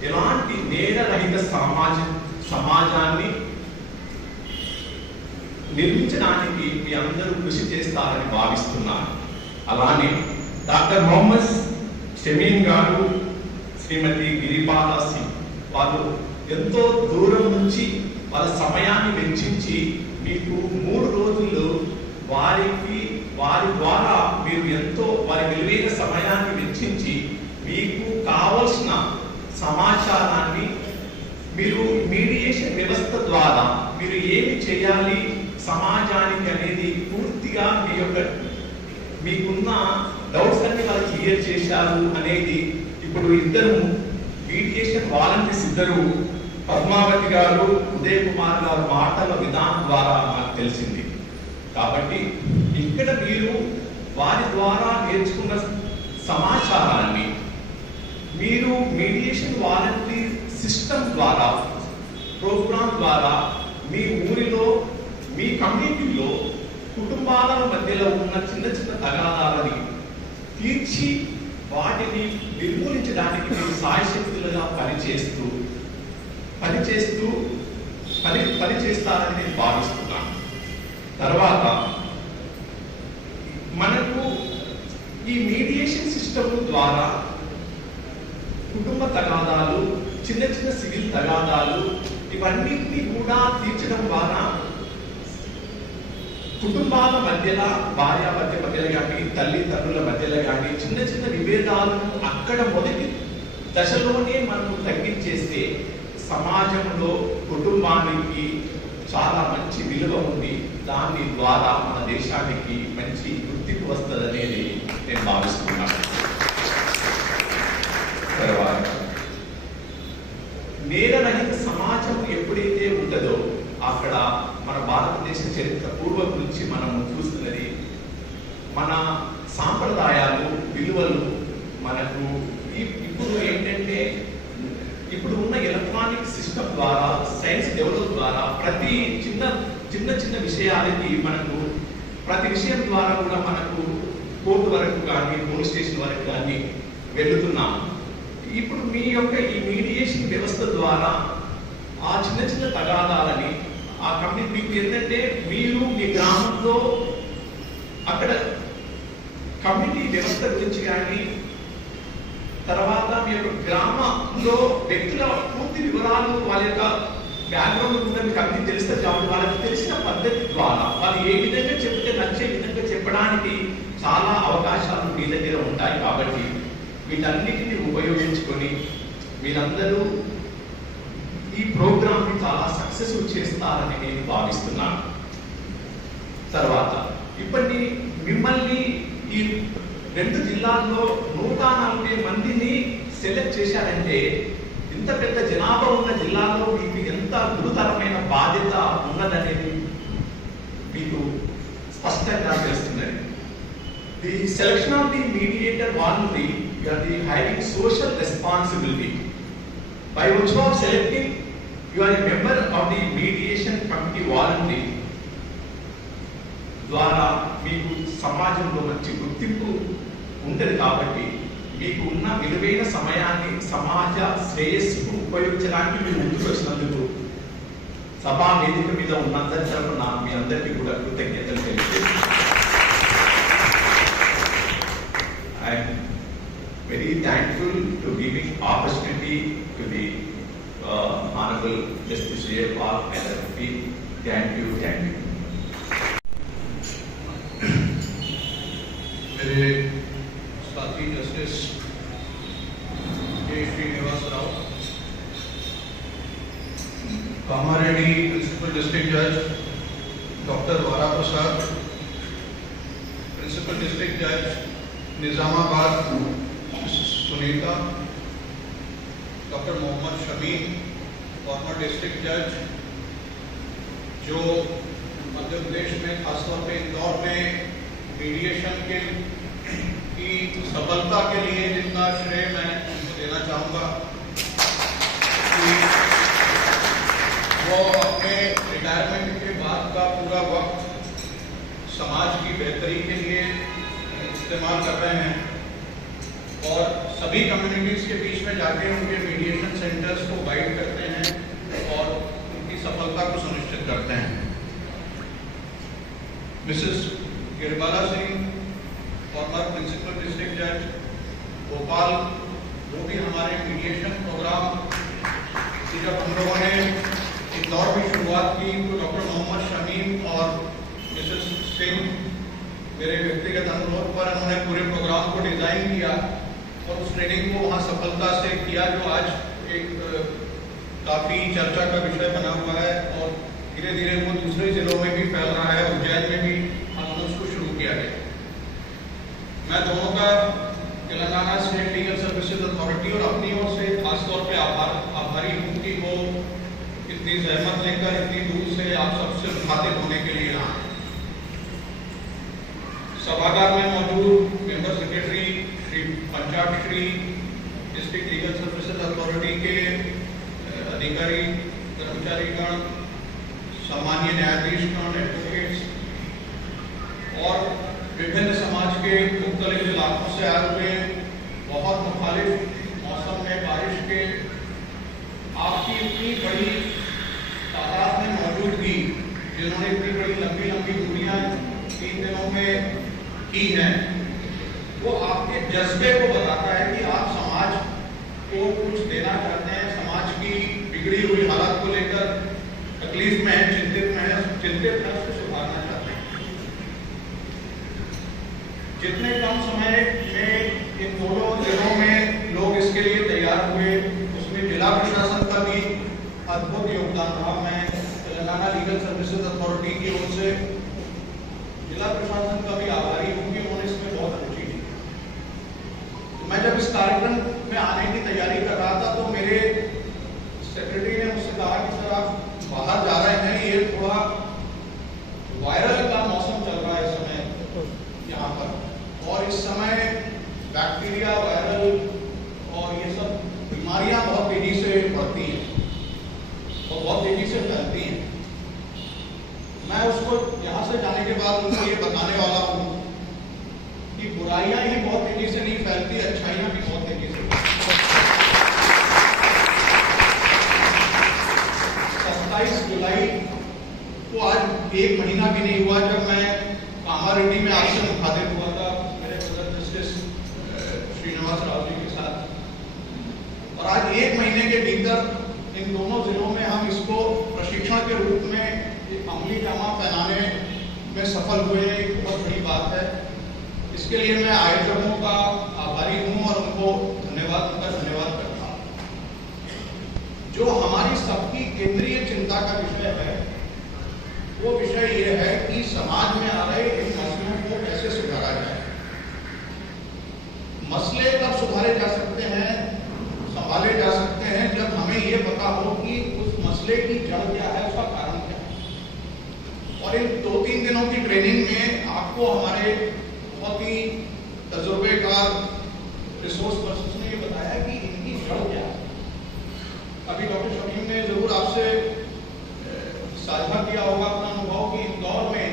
ఎలాంటి నేరరహిత సమాజాన్ని నిర్మించడానికి మీ అందరూ కృషి చేస్తారని భావిస్తున్నాను. అలానే డాక్టర్ మొహమ్మద్ షమీన్ గారు, శ్రీమతి గిరిబాలా సింగ్ వాళ్ళు ఎంతో దూరం నుంచి వాళ్ళ సమయాన్ని వెచ్చించి మీకు 3 రోజుల్లో వారి ద్వారా మీరు ఎంతో వారి విలువైన సమయాన్ని వెచ్చించి మీకు కావలసిన సమాచారాన్ని మీరు మీడియేషన్ వ్యవస్థ ద్వారా మీరు ఏమి చేయాలి సమాజానికి అనేది పూర్తిగా మీకున్న డౌట్స్ అన్ని వాళ్ళు క్లియర్ చేశారు అనేది ఇప్పుడు ఇద్దరు మీడియేషన్ వాలంటీర్స్ ఇద్దరు పద్మావతి గారు, ఉదయ్ కుమార్ గారు మాటల విధానం ద్వారా నాకు తెలిసింది. కాబట్టి ఇక్కడ మీరు వారి ద్వారా నేర్చుకున్న సమాచారాన్ని మీరు మీడియేషన్ వాలంటీర్ సిస్టమ్ ద్వారా ప్రోగ్రామ్ ద్వారా మీ ఊరిలో మీ కమ్యూనిటీలో కుటుంబాల మధ్యలో ఉన్న చిన్న చిన్న తగాదాలని తీర్చి వాటిని నిర్మూలించడానికి మీరు సాయశక్తులుగా పనిచేస్తారని నేను భావిస్తున్నాను. తర్వాత మనకు ఈ మీడియేషన్ సిస్టమ్ ద్వారా కుటుంబ తగాదాలు, చిన్న చిన్న సివిల్ తగాదాలు ఇవన్నిటినీ కూడా తీర్చడం ద్వారా కుటుంబాల మధ్యలో భార్యాభర్త మధ్యలో కానీ తల్లిదండ్రుల మధ్యలో కానీ చిన్న చిన్న విభేదాలను అక్కడ మొదటి దశలోనే మనము తగ్గించేస్తే సమాజంలో కుటుంబానికి చాలా మంచి విలువ ఉంది. దాని ద్వారా మన దేశానికి మంచి గుర్తింపు వస్తుంది అనేది నేను భావిస్తున్నాను. తర్వాత నేరరహిత సమాజం ఎప్పుడైతే ఉంటుందో అక్కడ మన భారతదేశ చరిత్ర పూర్వం నుంచి మనం చూస్తున్నది మన విలువలు మనకు ఇప్పుడు ఏంటంటే ఇప్పుడు ఉన్న ఎలక్ట్రానిక్ సిస్టమ్ ద్వారా సైన్స్ డెవలప్ ద్వారా ప్రతి చిన్న చిన్న చిన్న విషయాలకి మనకు ప్రతి విషయం ద్వారా కూడా మనకు కోర్టు వరకు కానీ పోలీస్ స్టేషన్ వరకు కానీ వెళుతున్నాం. ఇప్పుడు మీ యొక్క ఈ మీడియేషన్ వ్యవస్థ ద్వారా ఆ చిన్న చిన్న తగాదాలని ఆ కమ్యూనిటీ మీకు ఏంటంటే మీరు మీ గ్రామంలో అక్కడ కమ్యూనిటీ వ్యవస్థ గురించి కానీ తర్వాత మీ యొక్క గ్రామంలో వ్యక్తుల పూర్తి వివరాలు వాళ్ళ యొక్క బ్యాక్గ్రౌండ్ కూడా మీకు అన్ని తెలుస్తుంది కాబట్టి వాళ్ళకి తెలిసిన పద్ధతి ద్వారా వాళ్ళు ఏ విధంగా చెప్తే నచ్చే విధంగా చెప్పడానికి చాలా అవకాశాలు మీ దగ్గర ఉంటాయి. కాబట్టి వీటన్నిటిని ఉపయోగించుకొని మీరందరూ ఈ ప్రోగ్రామ్ని చాలా సక్సెస్ఫుల్ చేస్తారని నేను భావిస్తున్నాను. తర్వాత ఇప్పటి మిమ్మల్ని ఈ 2 జిల్లాల్లో 140 మందిని సెలెక్ట్ చేశారంటే ఇంత పెద్ద జనాభా ఉన్న జిల్లాలో మీకు ఎంత గురుతరమైన బాధ్యత ఉన్నదనేది మీకు స్పష్టంగా తెలుస్తున్నది. The selection of the mediator voluntary you are having social responsibility. By virtue of selecting, you are a member of the mediation committee voluntary. ద్వారా మీకు సమాజంలో మంచి గుర్తింపు ఉంటుంది కాబట్టి మీకు ఉన్న విలువైన సమయాన్ని సమాజ శ్రేయస్సుకు ఉపయోగించడానికి మీరు ముందుకు వచ్చినందుకు సభా వేదిక మీద ఉన్నందరి తరపున మీ అందరికీ కూడా కృతజ్ఞతలు తెలియజేస్తున్నాను. I'm very thankful to giving opportunity to the Honorable Justice Jayapal LLP. Thank you. मेरे साथी जस्टिस के श्रीनिवास राव, कामारेड्डी प्रिंसिपल डिस्ट्रिक्ट जज डॉक्टर वारा प्रसाद, प्रिंसिपल डिस्ट्रिक्ट जज निजामाबाद सुनीता, डॉक्टर मोहम्मद शमीम, फॉर्मर डिस्ट्रिक्ट जज, जो मध्य प्रदेश में खासतौर पे इंदौर में मीडिएशन की सफलता के लिए जितना श्रेय मैं उनको देना चाहूँगा कि वो अपने रिटायरमेंट के बाद का पूरा वक्त समाज की बेहतरी के लिए इस्तेमाल कर रहे हैं और सभी कम्युनिटीज के बीच में जाके उनके मीडिएशन सेंटर्स को गाइड करते हैं और उनकी सफलता को सुनिश्चित करते हैं. Mrs Girbala Singh, former principal district जज भोपाल, वो भी हमारे मीडिएशन प्रोग्राम की जब हम लोगों ने इंदौर की शुरुआत की तो डॉक्टर मोहम्मद शमीम और मिसेस सिंह मेरे व्यक्तिगत अनुरोध पर उन्होंने पूरे प्रोग्राम को डिजाइन किया और उस ट्रेनिंग को वहाँ सफलता से किया, जो आज एक काफ़ी चर्चा का विषय बना हुआ है और धीरे धीरे वो दूसरे जिलों में भी फैल रहा है. उज्जैन में भी हमने उसको शुरू किया है. मैं दोनों का Telangana state legal services authority और अपनी ओर से खासतौर पे आभारी हूँ कि वो इतनी जहमत लेकर इतनी दूर से आप सबसे मुखातिब होने के लिए आए. सभागार में मौजूद मेंबर सेक्रेटरी श्री पंजाब Shri district legal services authority के अधिकारी कर्मचारीगण, सामान्य न्यायाधीशगण, एडवोकेट्स और विभिन्न समाज के मुख्तलिफ इलाकों से आए हुए बहुत मुखालिफ मौसम में बारिश के आपकी इतनी बड़ी तादाद में मौजूदगी, जिन्होंने इतनी बड़ी लंबी दूरियां 3 दिनों में की हैं, वो आपके जज्बे को बताता है कि आप समाज को कुछ देना चाहते हैं, समाज की बिगड़ी हुई हालत को लेकर तकलीफ में है, चिंतित है, उसको सुधारना चाहते हैं. जितने कम समय में इन 2 दिनों में लोग इसके लिए तैयार हुए, उसमें जिला प्रशासन का भी अद्भुत योगदान रहा. मैं तेलंगाना लीगल सर्विसेज अथॉरिटी की ओर से जिला प्रशासन का भी आभारी हूँ कि उन्होंने इसमें बहुत रुचि ली. मैं जब इस कार्यक्रम में आने की तैयारी कर रहा था तो मेरे सेक्रेटरी ने मुझसे कहा कि सर आप बाहर जा रहे हैं, ये थोड़ा वायरल का मौसम चल रहा है इस समय यहाँ पर, और इस समय बैक उनको ये बताने वाला हूँ कि बुराइयां ही बहुत तेजी से नहीं फैलती, अच्छाइयां भी बहुत तेजी से। 27 जुलाई को आज 1 महीना भी नहीं हुआ जब मैं कामारेड्डी में आपसे मुखातिब हुआ था मेरे ब्रदर जस्टिस श्रीनिवास राव जी के साथ, और आज 1 महीने के भीतर इन दोनों जिलों में हम इसको प्रशिक्षण के रूप में एक अमली जामा पहनाने में सफल हुए हैं। एक बहुत बड़ी बात है। इसके लिए मैं आयोजकों का आभारी हूँ और उनका धन्यवाद करता हूँ। जो हमारी सबकी केंद्रीय चिंता का विषय है वो विषय ये है कि समाज में आ रहे इन मसलों को कैसे सुधारा जाए। मसले कब सुधारे जा सकते हैं, संभाले जा सकते हैं, जब हमें ये पता हो कि उस मसले की जड़ क्या है, उसका कारण क्या है। और इन 2-3 दिनों की ट्रेनिंग में आपको हमारे बहुत ही तजुर्बेकार रिसोर्स पर्सन ने ये बताया कि इनकी जड़ क्या है। अभी डॉक्टर शमीम ने जरूर आपसे साझा किया होगा अपना अनुभव कि इंदौर में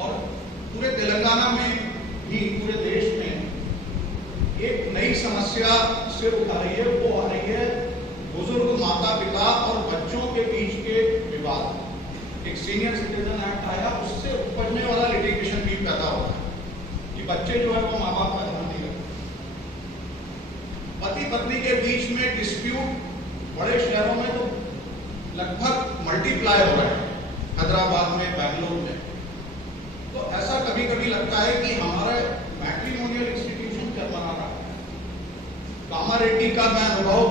और पूरे तेलंगाना में भी, पूरे देश में एक नई समस्या सिर उठा रही है। वो आ रही है बुजुर्ग माता पिता और बच्चों के बीच के विवाद। एक सीनियर सिटीजन एक्ट आया, उससे उपजने वाला लिटिगेशन भी पैदा होता है कि बच्चे जो है वो माँ बाप का ध्यान नहीं रखते। पति पत्नी के बीच में डिस्प्यूट बड़े शहरों में तो लगभग मल्टीप्लाई हो रहा है, हैदराबाद में, बेंगलुरु में। तो ऐसा कभी कभी लगता है कि हमारा मैट्रिमोनियल इंस्टीट्यूशन चरमरा रहा है। कामारेड्डी का मैं अनुभव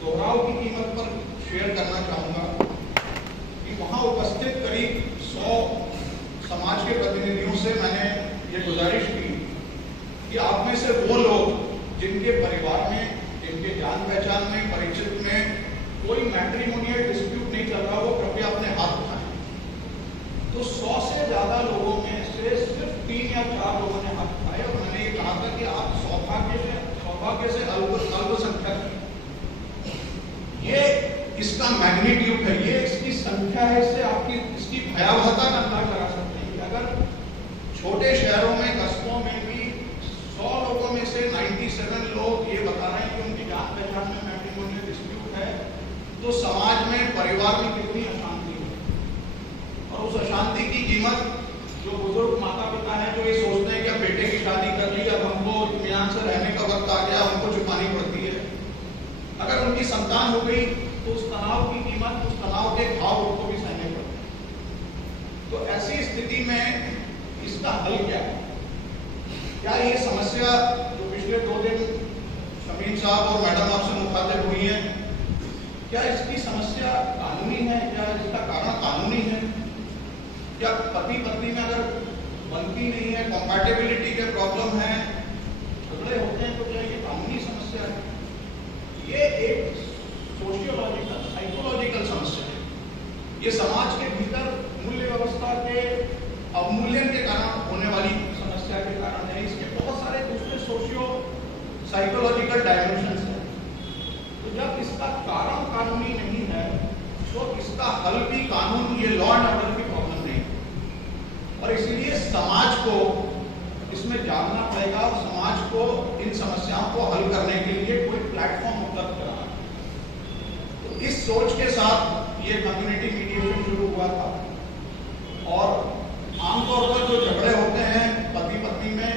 दोहराव की कीमत पर शेयर करना चाहूंगा कि वहां उपस्थित करीब 100 समाज के प्रतिनिधियों से मैंने ये गुजारिश की कि आप में से वो लोग जिनके परिवार में, जिनके जान पहचान में, परिचित में कोई मैट्रिमोनियल डिस्प्यूट नहीं चल रहा, वो कृपया अपने हाथ उठाएं। तो 100 से ज्यादा लोगों में से सिर्फ 3 या 4 लोगों ने हाथ उठाए और मैंने ये कहा था कि आप सौभाग्य से अल्पसंख्यक हैं। ये इसका मैग्नीट्यूड है, ये इसकी संख्या है, इससे आपकी इसकी भयावहता का अंदाजा लगा सकते हैं कि अगर छोटे शहरों में, कस्बों में भी 100 लोगों में से 97 लोग ये बता रहे हैं कि उनकी जान पहचान में मैट्रिमोनियल डिस्प्यूट है, तो समाज में, परिवार में कितनी अशांति है। और उस अशांति की कीमत जो बुजुर्ग माता पिता हैं जो ये सोचते हैं कि अब बेटे की शादी कर ली, अब हमको इत्मीनान से रहने का वक्त आ गया, उनको चुकानी पड़ती है। अगर उनकी संतान हो गई तो उस तनाव की कीमत, उस तनाव के घाव उनको भी सहने पड़ते हैं। तो ऐसी स्थिति में इसका हल क्या है? क्या ये समस्या जो पिछले 2 दिन शमीम साहब और मैडम आपसे मुखातिब हुई है, क्या इसकी समस्या कानूनी है? क्या इसका कारण कानूनी है? क्या पति पत्नी में अगर बनती नहीं है, कंपैटिबिलिटी के प्रॉब्लम है, झगड़े होते हैं, तो क्या ये कानूनी समस्या है? ये एक सोशियोलॉजिकल, साइकोलॉजिकल समस्या है। ये समाज के भीतर मूल्य व्यवस्था के अवमूल्यन के कारण होने वाली समस्या के कारण है। इसके बहुत सारे दूसरे सोशियो साइकोलॉजिकल डायमेंशंस हैं। तो जब इसका कारण कानूनी नहीं है तो इसका हल भी कानून, ये लॉ एंड ऑर्डर की प्रॉब्लम नहीं है। और इसलिए समाज को इसमें जानना पड़ेगा और समाज को इन समस्याओं को हल करने के लिए कोई प्लेटफॉर्म उपलब्ध कराना। तो इस सोच के साथ ये कम्युनिटी मीडिएशन शुरू हुआ था। और आमतौर पर जो झगड़े होते हैं पति पत्नी में,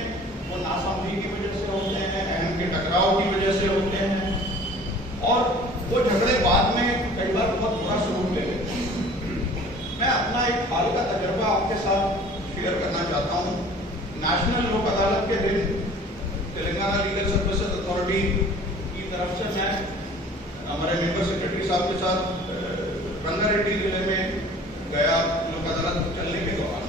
वो नासमझी की वजह से होते हैं, अहम के टकराव की वजह से होते हैं, और वो झगड़े बाद में कई बार बहुत बुरा स्वरूप ले लेते हैं। मैं अपना एक हाल का तजर्बा आपके साथ शेयर करना चाहता हूँ। नेशनल लोक अदालत के दिन तेलंगाना लीगल सर्विसेज अथॉरिटी की तरफ से मैं हमारे मेंबर सेक्रेटरी साहब के साथ रंगारेड्डी जिले में गया लोक अदालत चलने के दौरान।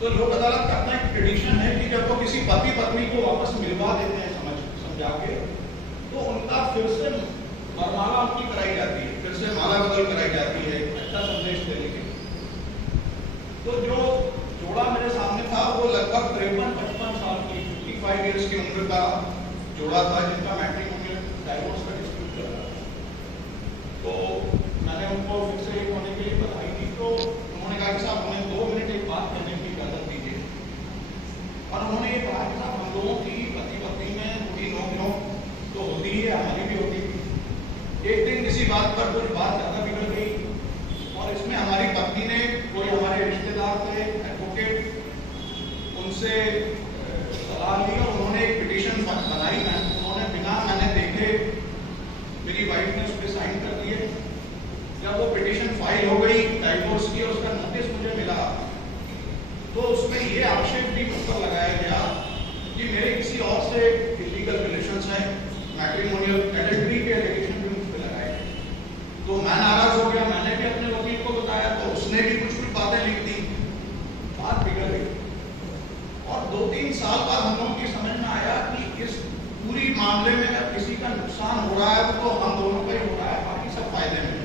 तो लोक अदालत का अपना एक ट्रेडिशन है कि जब वो किसी पति पत्नी को वापस मिलवा देते हैं समझा के, तो उनका फिर से वरमाला उनकी कराई जाती है, फिर से माला बदल कराई जाती है, अच्छा संदेश देने के लिए। तो जो जोड़ा मेरे सामने था वो लगभग 53-55 साल की 55 इयर्स की उम्र का जोड़ा था, जिनका मैट्रिमोनियल डाइवोर्स का डिस्प्यूट चल रहा था। तो मैंने उनको फिर से एक होने के लिए बधाई दी। तो उन्होंने कहा कि साहब हमें 2 मिनट एक बात करने की ये आक्षेप भी मुझ पर लगाया गया कि मेरे किसी और से इलीगल रिलेशंस हैं, मैट्रिमोनियल एडल्ट्री के एलिगेशन भी मुझ पर लगाए गए। तो मैं नाराज हो गया, मैंने भी अपने वकील को बताया, तो उसने भी कुछ बातें लिख दी, बात बिगड़ गई। और 2-3 साल बाद हम लोगों की समझ में आया कि इस पूरी मामले में जब किसी का नुकसान हो रहा है तो हम दोनों का ही हो रहा है, बाकी सब फायदे में।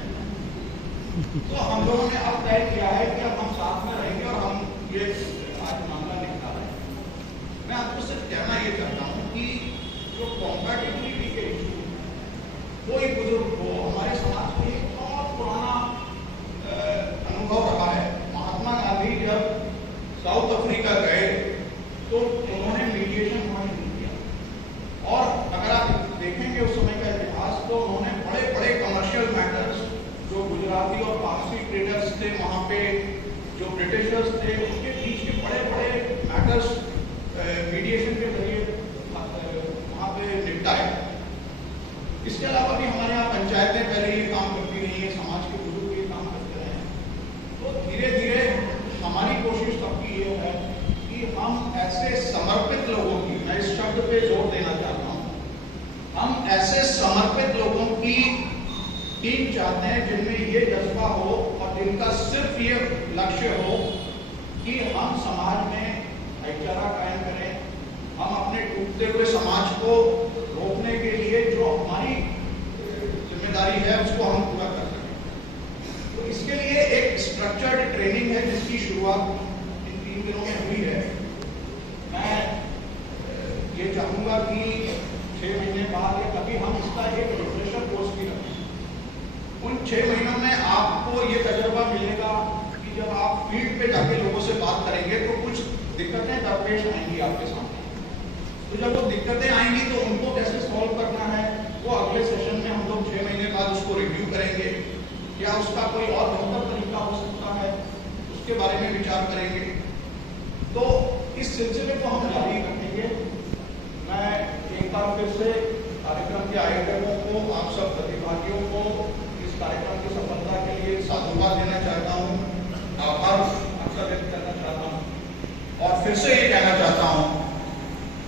तो हम लोगों ने अब तय किया है कि अब हम साथ में रहेंगे और हम ये आज मामला निपटा रहे हैं। मैं आपको सिर्फ कहना ये चाहता हूँ कि जो कॉम्पैटिबिलिटी के इशू, कोई बुजुर्ग हो, हमारे समाज में एक बहुत पुराना अनुभव रहा है। महात्मा गांधी जब साउथ अफ्रीका गए तो उन्होंने मीडिएशन होना शुरू किया, और अगर आप देखेंगे उस समय का इतिहास तो उन्होंने बड़े बड़े कमर्शियल मैटर्स, जो गुजराती और पारसी ट्रेडर्स थे वहाँ पे, जो ब्रिटिशर्स थे, उनके बीच के बड़े बड़े मैटर्स मीडिएशन के जरिए वहाँ पे निपटाए। इसके अलावा भी हमारे यहाँ पंचायतें पहले ये काम करती रही है, समाज के बुजुर्ग ये काम करते रहे हैं। तो धीरे धीरे हमारी कोशिश तब की ये है कि हम ऐसे समर्पित लोगों की, मैं इस शब्द पे जोर देना चाहता हूँ, हम ऐसे समर्पित लोगों की टीम चाहते हैं जिनमें ये जज्बा हो और जिनका सिर्फ ये लक्ष्य हो कि हम समाज में भाईचारा कायम करें, हम अपने टूटते हुए समाज को रोकने के लिए जो हमारी जिम्मेदारी है उसको हम पूरा कर सकें। तो इसके लिए एक स्ट्रक्चर्ड ट्रेनिंग है जिसकी शुरुआत इन 3 दिनों में हुई है। मैं ये चाहूँगा कि 6 महीने बाद या कभी हम इसका एक रिफ्रेशर कोर्स भी रखें। उन 6 महीनों में आपको ये तजुर्बा मिलेगा कि जब आप फील्ड पे जाके लोगों से बात करेंगे तो कुछ दिक्कतें दरपेश आएंगी आपके सामने। तो जब वो दिक्कतें आएंगी तो उनको कैसे सॉल्व करना है, वो अगले सेशन में हम लोग 6 महीने बाद उसको रिव्यू करेंगे। क्या उसका कोई और बेहतर तरीका हो सकता है, उसके बारे में विचार करेंगे। तो इस सिलसिले को हम जारी रखेंगे। मैं एक बार फिर से कार्यक्रम के आयोजकों को, आप सब प्रतिभागियों को इस कार्यक्रम की सफलता के लिए साधुवाद देना चाहता हूँ, आभार आपका व्यक्त करना चाहता हूँ, और फिर से ये कहना चाहता हूँ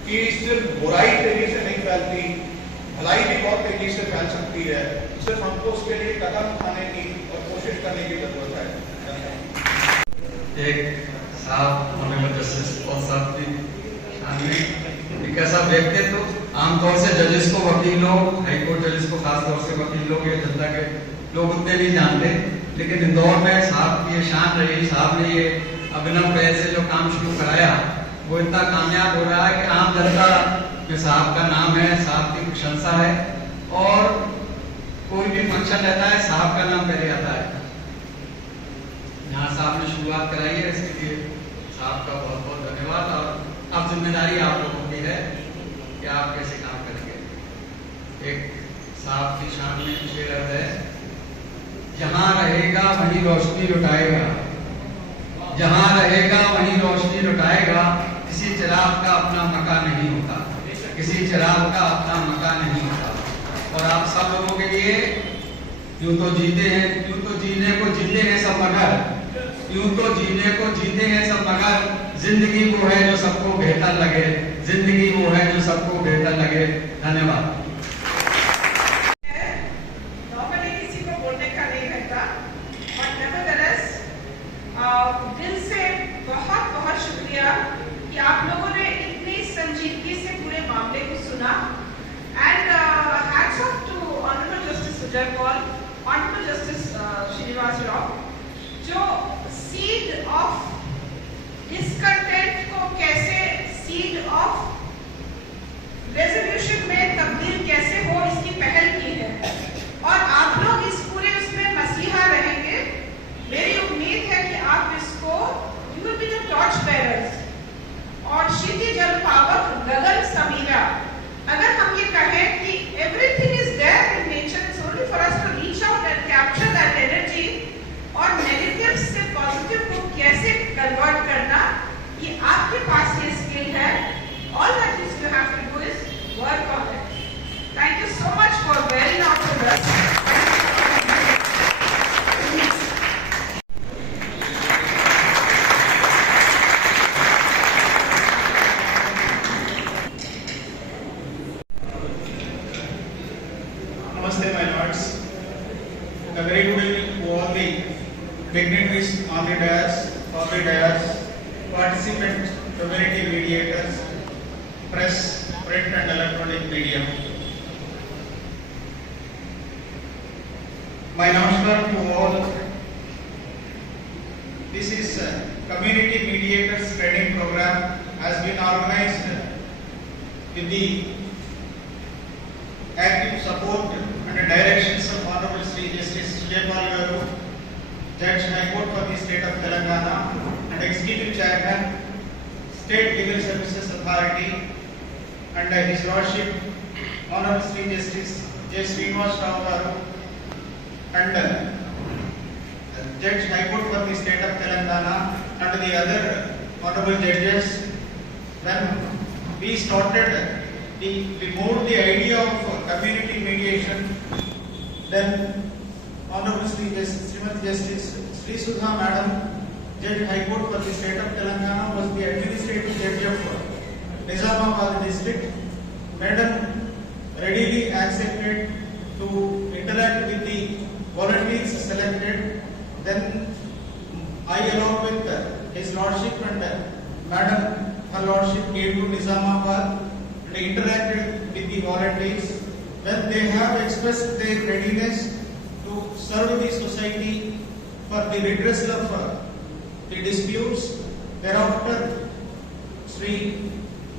कि सिर्फ बुराई तेजी से नहीं फैलती, भलाई भी बहुत तेजी से फैल सकती है। सिर्फ हमको उसके लिए कदम उठाने की और कोशिश करने की जरूरत है। एक साहब ऑनरेबल जस्टिस और साहब की एक ऐसा व्यक्तित्व, आमतौर से जजेस को वकील लोग, हाईकोर्ट जजेस को खासतौर से वकील लोग या जनता के लोग उतने नहीं जानते, लेकिन इंदौर में साहब की ये शान रही। साहब ने ये अभिनव पहल से जो काम शुरू कराया वो इतना कामयाब हो रहा है कि आम जनता में साहब का नाम है, साहब की प्रशंसा है, और कोई भी फंक्शन रहता है साहब का नाम पहले आता है। यहाँ साहब ने शुरुआत कराई है, इसके लिए साहब का बहुत बहुत धन्यवाद। और अब जिम्मेदारी आप लोगों की है कि आप कैसे काम करेंगे। एक साहब की शान में शेर है, जहां रहेगा वहीं रोशनी लुटाएगा, जहां रहेगा वहीं रोशनी लुटाएगा, किसी चिराग का अपना मकान नहीं होता, किसी चिराग का अपना मकान नहीं होता। और आप सब लोगों के लिए यूं तो जीते हैं, यूं तो जीने को जीते हैं सब मगर, यूं तो जीने को जीते हैं सब मगर, जिंदगी वो है जो सबको बेहतर लगे, जिंदगी वो है जो सबको बेहतर लगे। धन्यवाद। दिल से बहुत बहुत शुक्रिया कि आप लोगों ने इतनी संजीदगी से पूरे मामले को सुना। And hats off to honourable justice Sujay Paul, honourable justice Srinivas Rao, जो सीड ऑफ डिसकंटेंट को कैसे सीड ऑफ रेजोल्यूशन में तब्दील कैसे हो इसकी पहल की है, और आप लोग इस पूरे उसमें मसीहा रहेंगे। मेरी उम्मीद है कि आप इसको, you will be the torch bearers. और क्षिति जल पावक गगन समीरा, अगर हम ये कहें कि everything is there in nature, it's only for us to reach out and capture that energy, और नेगेटिव से पॉजिटिव को कैसे कन्वर्ट करना, community mediators, press, print and electronic media. My namaskar to all. This is Community Mediators Training Program has been organized with the active support and directions of Honorable Sri Justice Sujaypal Garu, Judge High Court for the State of Telangana and Executive Chairman, State Legal Services Authority, and His Lordship Honorable Sri Justice J. Srinivas Rao Garu, and Judge High Court for the State of Telangana and the other honorable judges. When we started, we moved the idea of community mediation. Then Honorable Srimati Justice Sri Sudha Madam, Judge High Court for the State of Telangana, was the administrative judge of Nizamabad district. Madam readily accepted to interact with the volunteers selected. Then I, along with His Lordship and Madam, Her Lordship, came to Nizamabad and interacted with the volunteers. When they have expressed their readiness to serve the society for the redressal of the disputes, thereafter Sri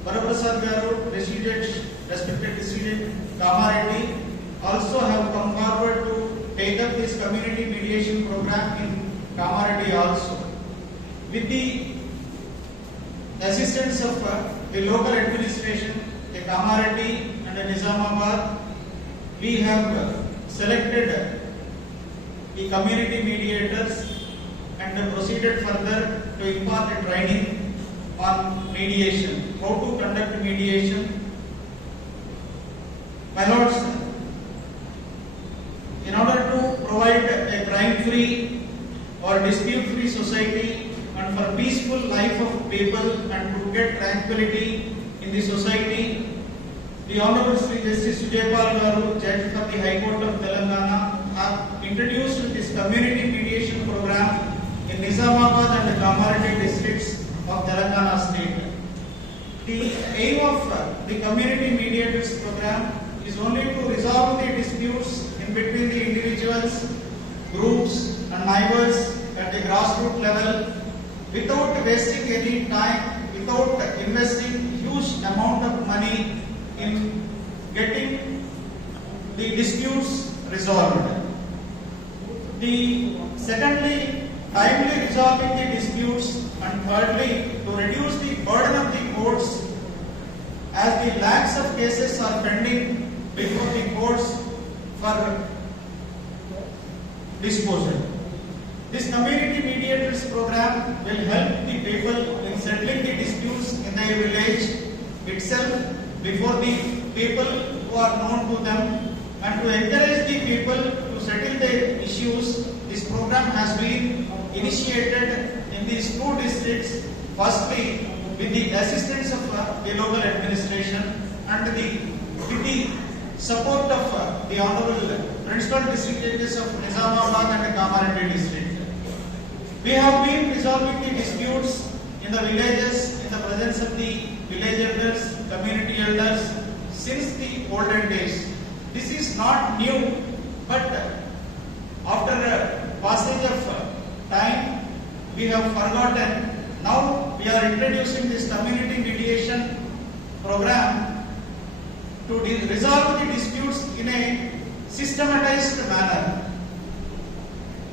Varaprasad Garu, respected District Kamareddy, also have come forward to take up this community mediation program in Kamareddy also. With the assistance of the local administration, the Kamareddy and the Nizamabad, we have selected the community mediators and proceeded further to impart a training on mediation, how to conduct mediation. My lords, in order to provide a crime-free or dispute-free society and for peaceful life of people and to get tranquility in the society, the Honorable Sri Justice Sujaypal Garu, Judge for the High Court of Telangana, have introduced this community mediation program in Nizamabad and Kamareddy districts of Telangana state. The aim of the community mediators program is only to resolve the disputes in between the individuals, groups and neighbors at the grassroots level without wasting any time, without investing huge amount of money in getting the disputes resolved. Secondly, timely resolving the disputes, and thirdly, to reduce the burden of the courts as the lakhs of cases are pending before the courts for disposal. This community mediators program will help the people in settling the disputes in their village itself before the people who are known to them, and to encourage the people to settle their issues. This program has been initiated in these two districts, firstly with the assistance of the local administration and with the support of the Honorable Principal District Judges of Nizamabad and Kamareddy district. We have been resolving the disputes in the villages in the presence of the village elders, community elders since the olden days. This is not new, but after passage of time, we have forgotten. Now we are introducing this community mediation program to resolve the disputes in a systematized manner,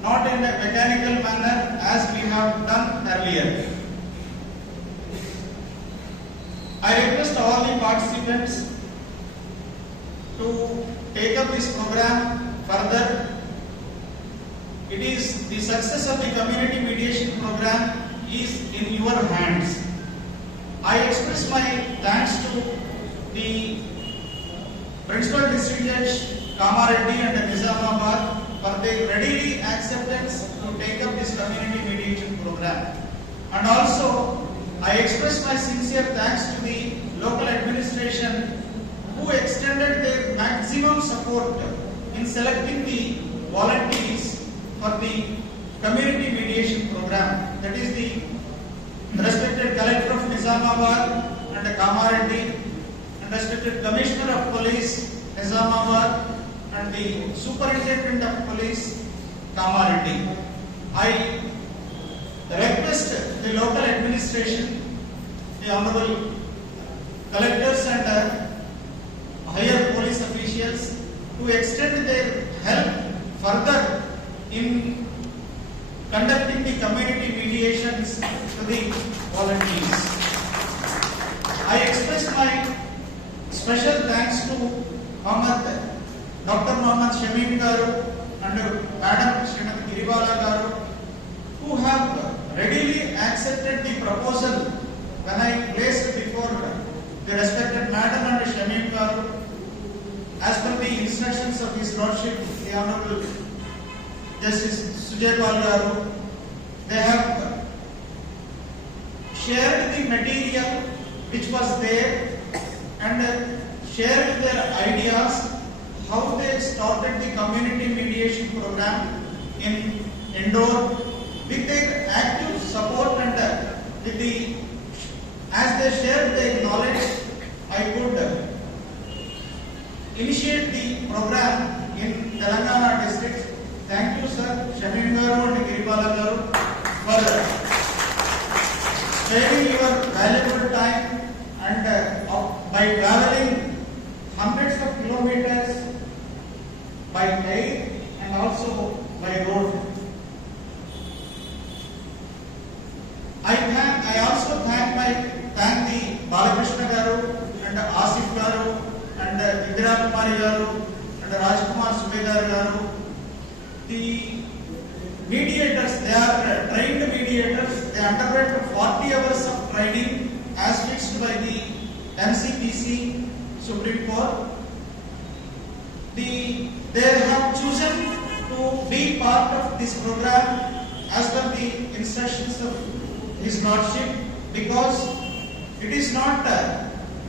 not in a mechanical manner as we have done earlier. I request all the participants to take up this program further. It is the success of the community mediation program is in your hands. I express my thanks to the Principal District Judge Kamareddy and Nizamabad for their readily acceptance to take up this community mediation program. And also, I express my sincere thanks to the local administration who extended their maximum support in selecting the volunteers for the community mediation program. That is the respected Collector of Nizamabad and Kamareddy, and respected Commissioner of Police Nizamabad and the Superintendent of Police Kamareddy. I request the local administration, the honorable collectors and higher police officials to extend their help further in conducting the community mediations to the volunteers. I express my special thanks to Dr. Mohammad Shamim Garu and Madam Srimati Giribala Garu, who have readily accepted the proposal when I placed before the respected Madam and Shamim Garu, as per the instructions of His Lordship, the Honorable Justice Sujay Pal Garu. They have shared the material which was there and shared their ideas how they started the community mediation program in Indore with their active support and with the, as they shared their knowledge, I could initiate the program in Telangana district. Thank you, sir, Shamim Garu and Giribala Garu, for sparing your valuable time and by traveling hundreds of kilometers by air and also by road. I also thank the Balakrishna Garu and Asif Garu and Indira Kumari Garu and Rajkumar Subedar Garu. The mediators, they are trained mediators. They underwent 40 hours of training as fixed by the MCPC Supreme Court. They have chosen to be part of this program as per the instructions of His Lordship, because it is not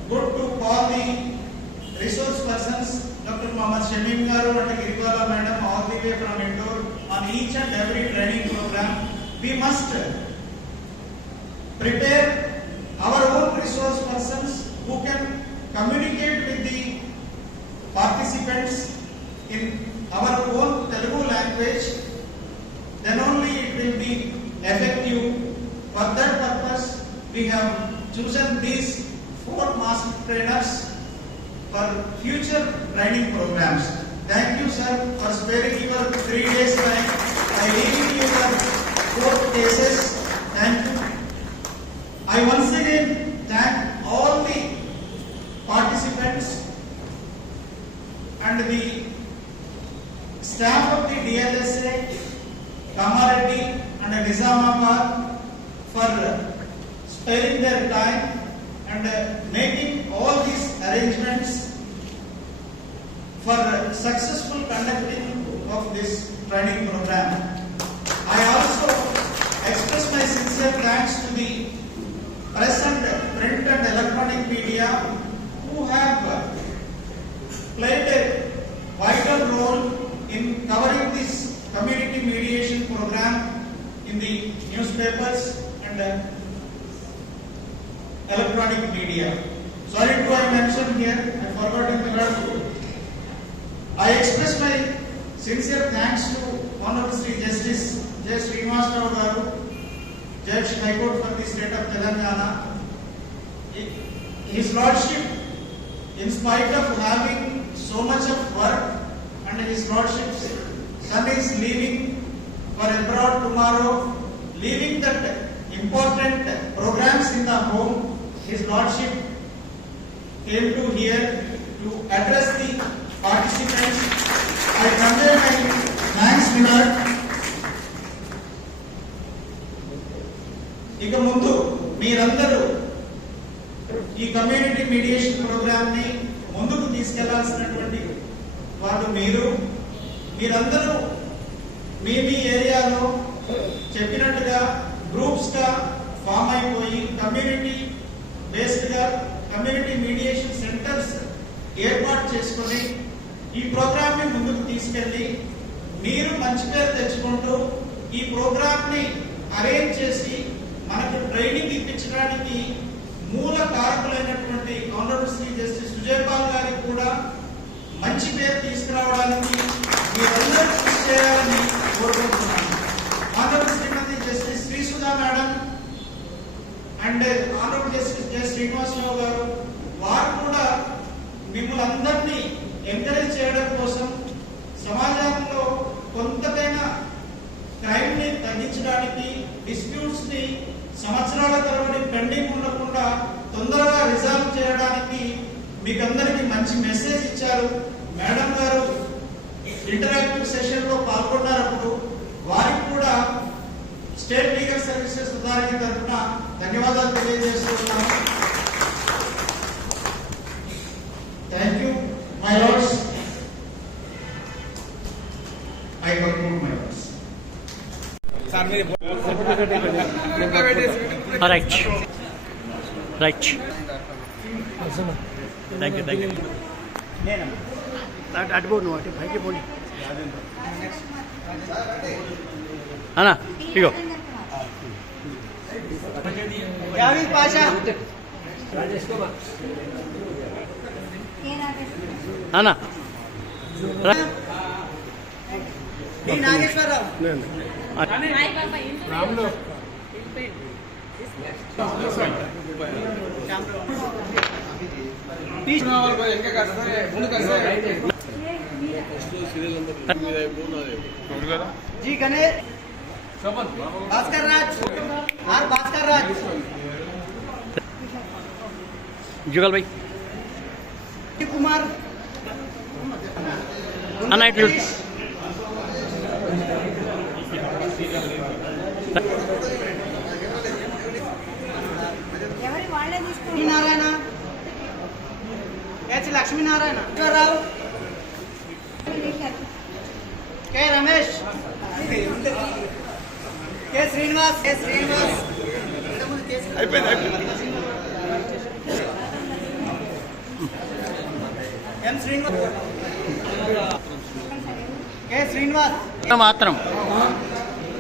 good to call the resource persons, Dr. Mohammad Shamim Garu and Giribala Madam, all the way from Indore on each and every training program. We must prepare our own resource persons who can communicate with the participants in our own Telugu language. Then only it will be effective. For that purpose, we have chosen these 4 master trainers for future training programs. Thank you, sir, for sparing your 3 days time by leaving your 4 cases. Thank you. I once again thank all the participants and the staff of the DLSA, Kamareddy and Nizamabad for sparing their time and making all these arrangements for successful conducting of this training program. I also express my sincere thanks to the press and print and electronic media who have played a vital role in covering this community mediation program in the newspapers and electronic media. Sorry to have mentioned here, I forgot in the word. I express my sincere thanks to Honorable Sri Justice J. Srinivasa Rao Garu, Judge High Court for the state of Telangana. His Lordship, in spite of having so much of work, and His Lordship's son is leaving for abroad tomorrow, leaving that important programs in the home, His Lordship came to here to address the participants. I convey my thanks to her. ఇక ముందు మీరందరూ ఈ community mediation programme ని ముందుకు తీసుకెళ్లాల్సినటువంటి వాళ్ళు మీరందరూ మీ ఏరియాలో చెప్పినట్టుగా గ్రూప్స్ గా ఫామ్ అయిపోయి కమ్యూనిటీ బేస్డ్ గా కమ్యూనిటీ మీడియేషన్ సెంటర్స్ ఏర్పాటు చేసుకొని ఈ ప్రోగ్రామ్ ని ముందుకు తీసుకెళ్లి మీరు మంచి పేరు తెచ్చుకుంటూ ఈ ప్రోగ్రామ్ ని అరేంజ్ చేసి మనకు ట్రైనింగ్ ఇప్పించడానికి మంచి పేరు తీసుకురావడానికి మీరందరూ కృషి చేయాలని కోరుకుంటున్నాను. Honourable Srimathi justice Sri Sudha madam and honourable justice J Srinivasarao garu, వారు కూడా మిమ్మల్ని అందరినీ ఎంకరేజ్ చేయడం కోసం సమాజంలో కొంతైనా క్రైమ్ ని తగ్గించడానికి, డిస్ప్యూట్స్ ని సంవత్సరాల తరబడి పెండింగ్ ఉండకుండా తొందరగా రిజాల్వ్ చేయడానికి మీకు అందరికీ మంచి మెసేజ్ ఇచ్చారు. మేడం గారు ఇంటరాక్టివ్ సెషన్ లో పాల్గొన్నప్పుడు వారికి కూడా స్టేట్ లీగల్ సర్వీసెస్ అథారిటీ తరఫున ధన్యవాదాలు తెలియజేస్తున్నాను. Thank you my lords. I conclude my lords. Right right thank you అటు నువ్వు అటు పైకి పోండి అన్నా ఇగో అన్నా నాగేశ్వరరావు जी गणेश भास्कर राज आर भास्कर राज जुगल भाई कुमार అన్నా ఇట్లు ఎవరి వాళ్ళే తీసుకోండి. Narayana H Lakshminarayana Rao K Ramesh K Srinivas M Srinivas K Srinivas మాత్రం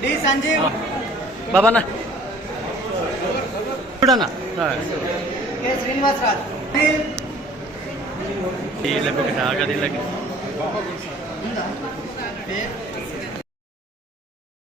డి సంజీవ్ బాబానా చూడన్నా కె శ్రీనివాస్ రాజ్ ఈ లెక్క ఆగది లెక్క ఏ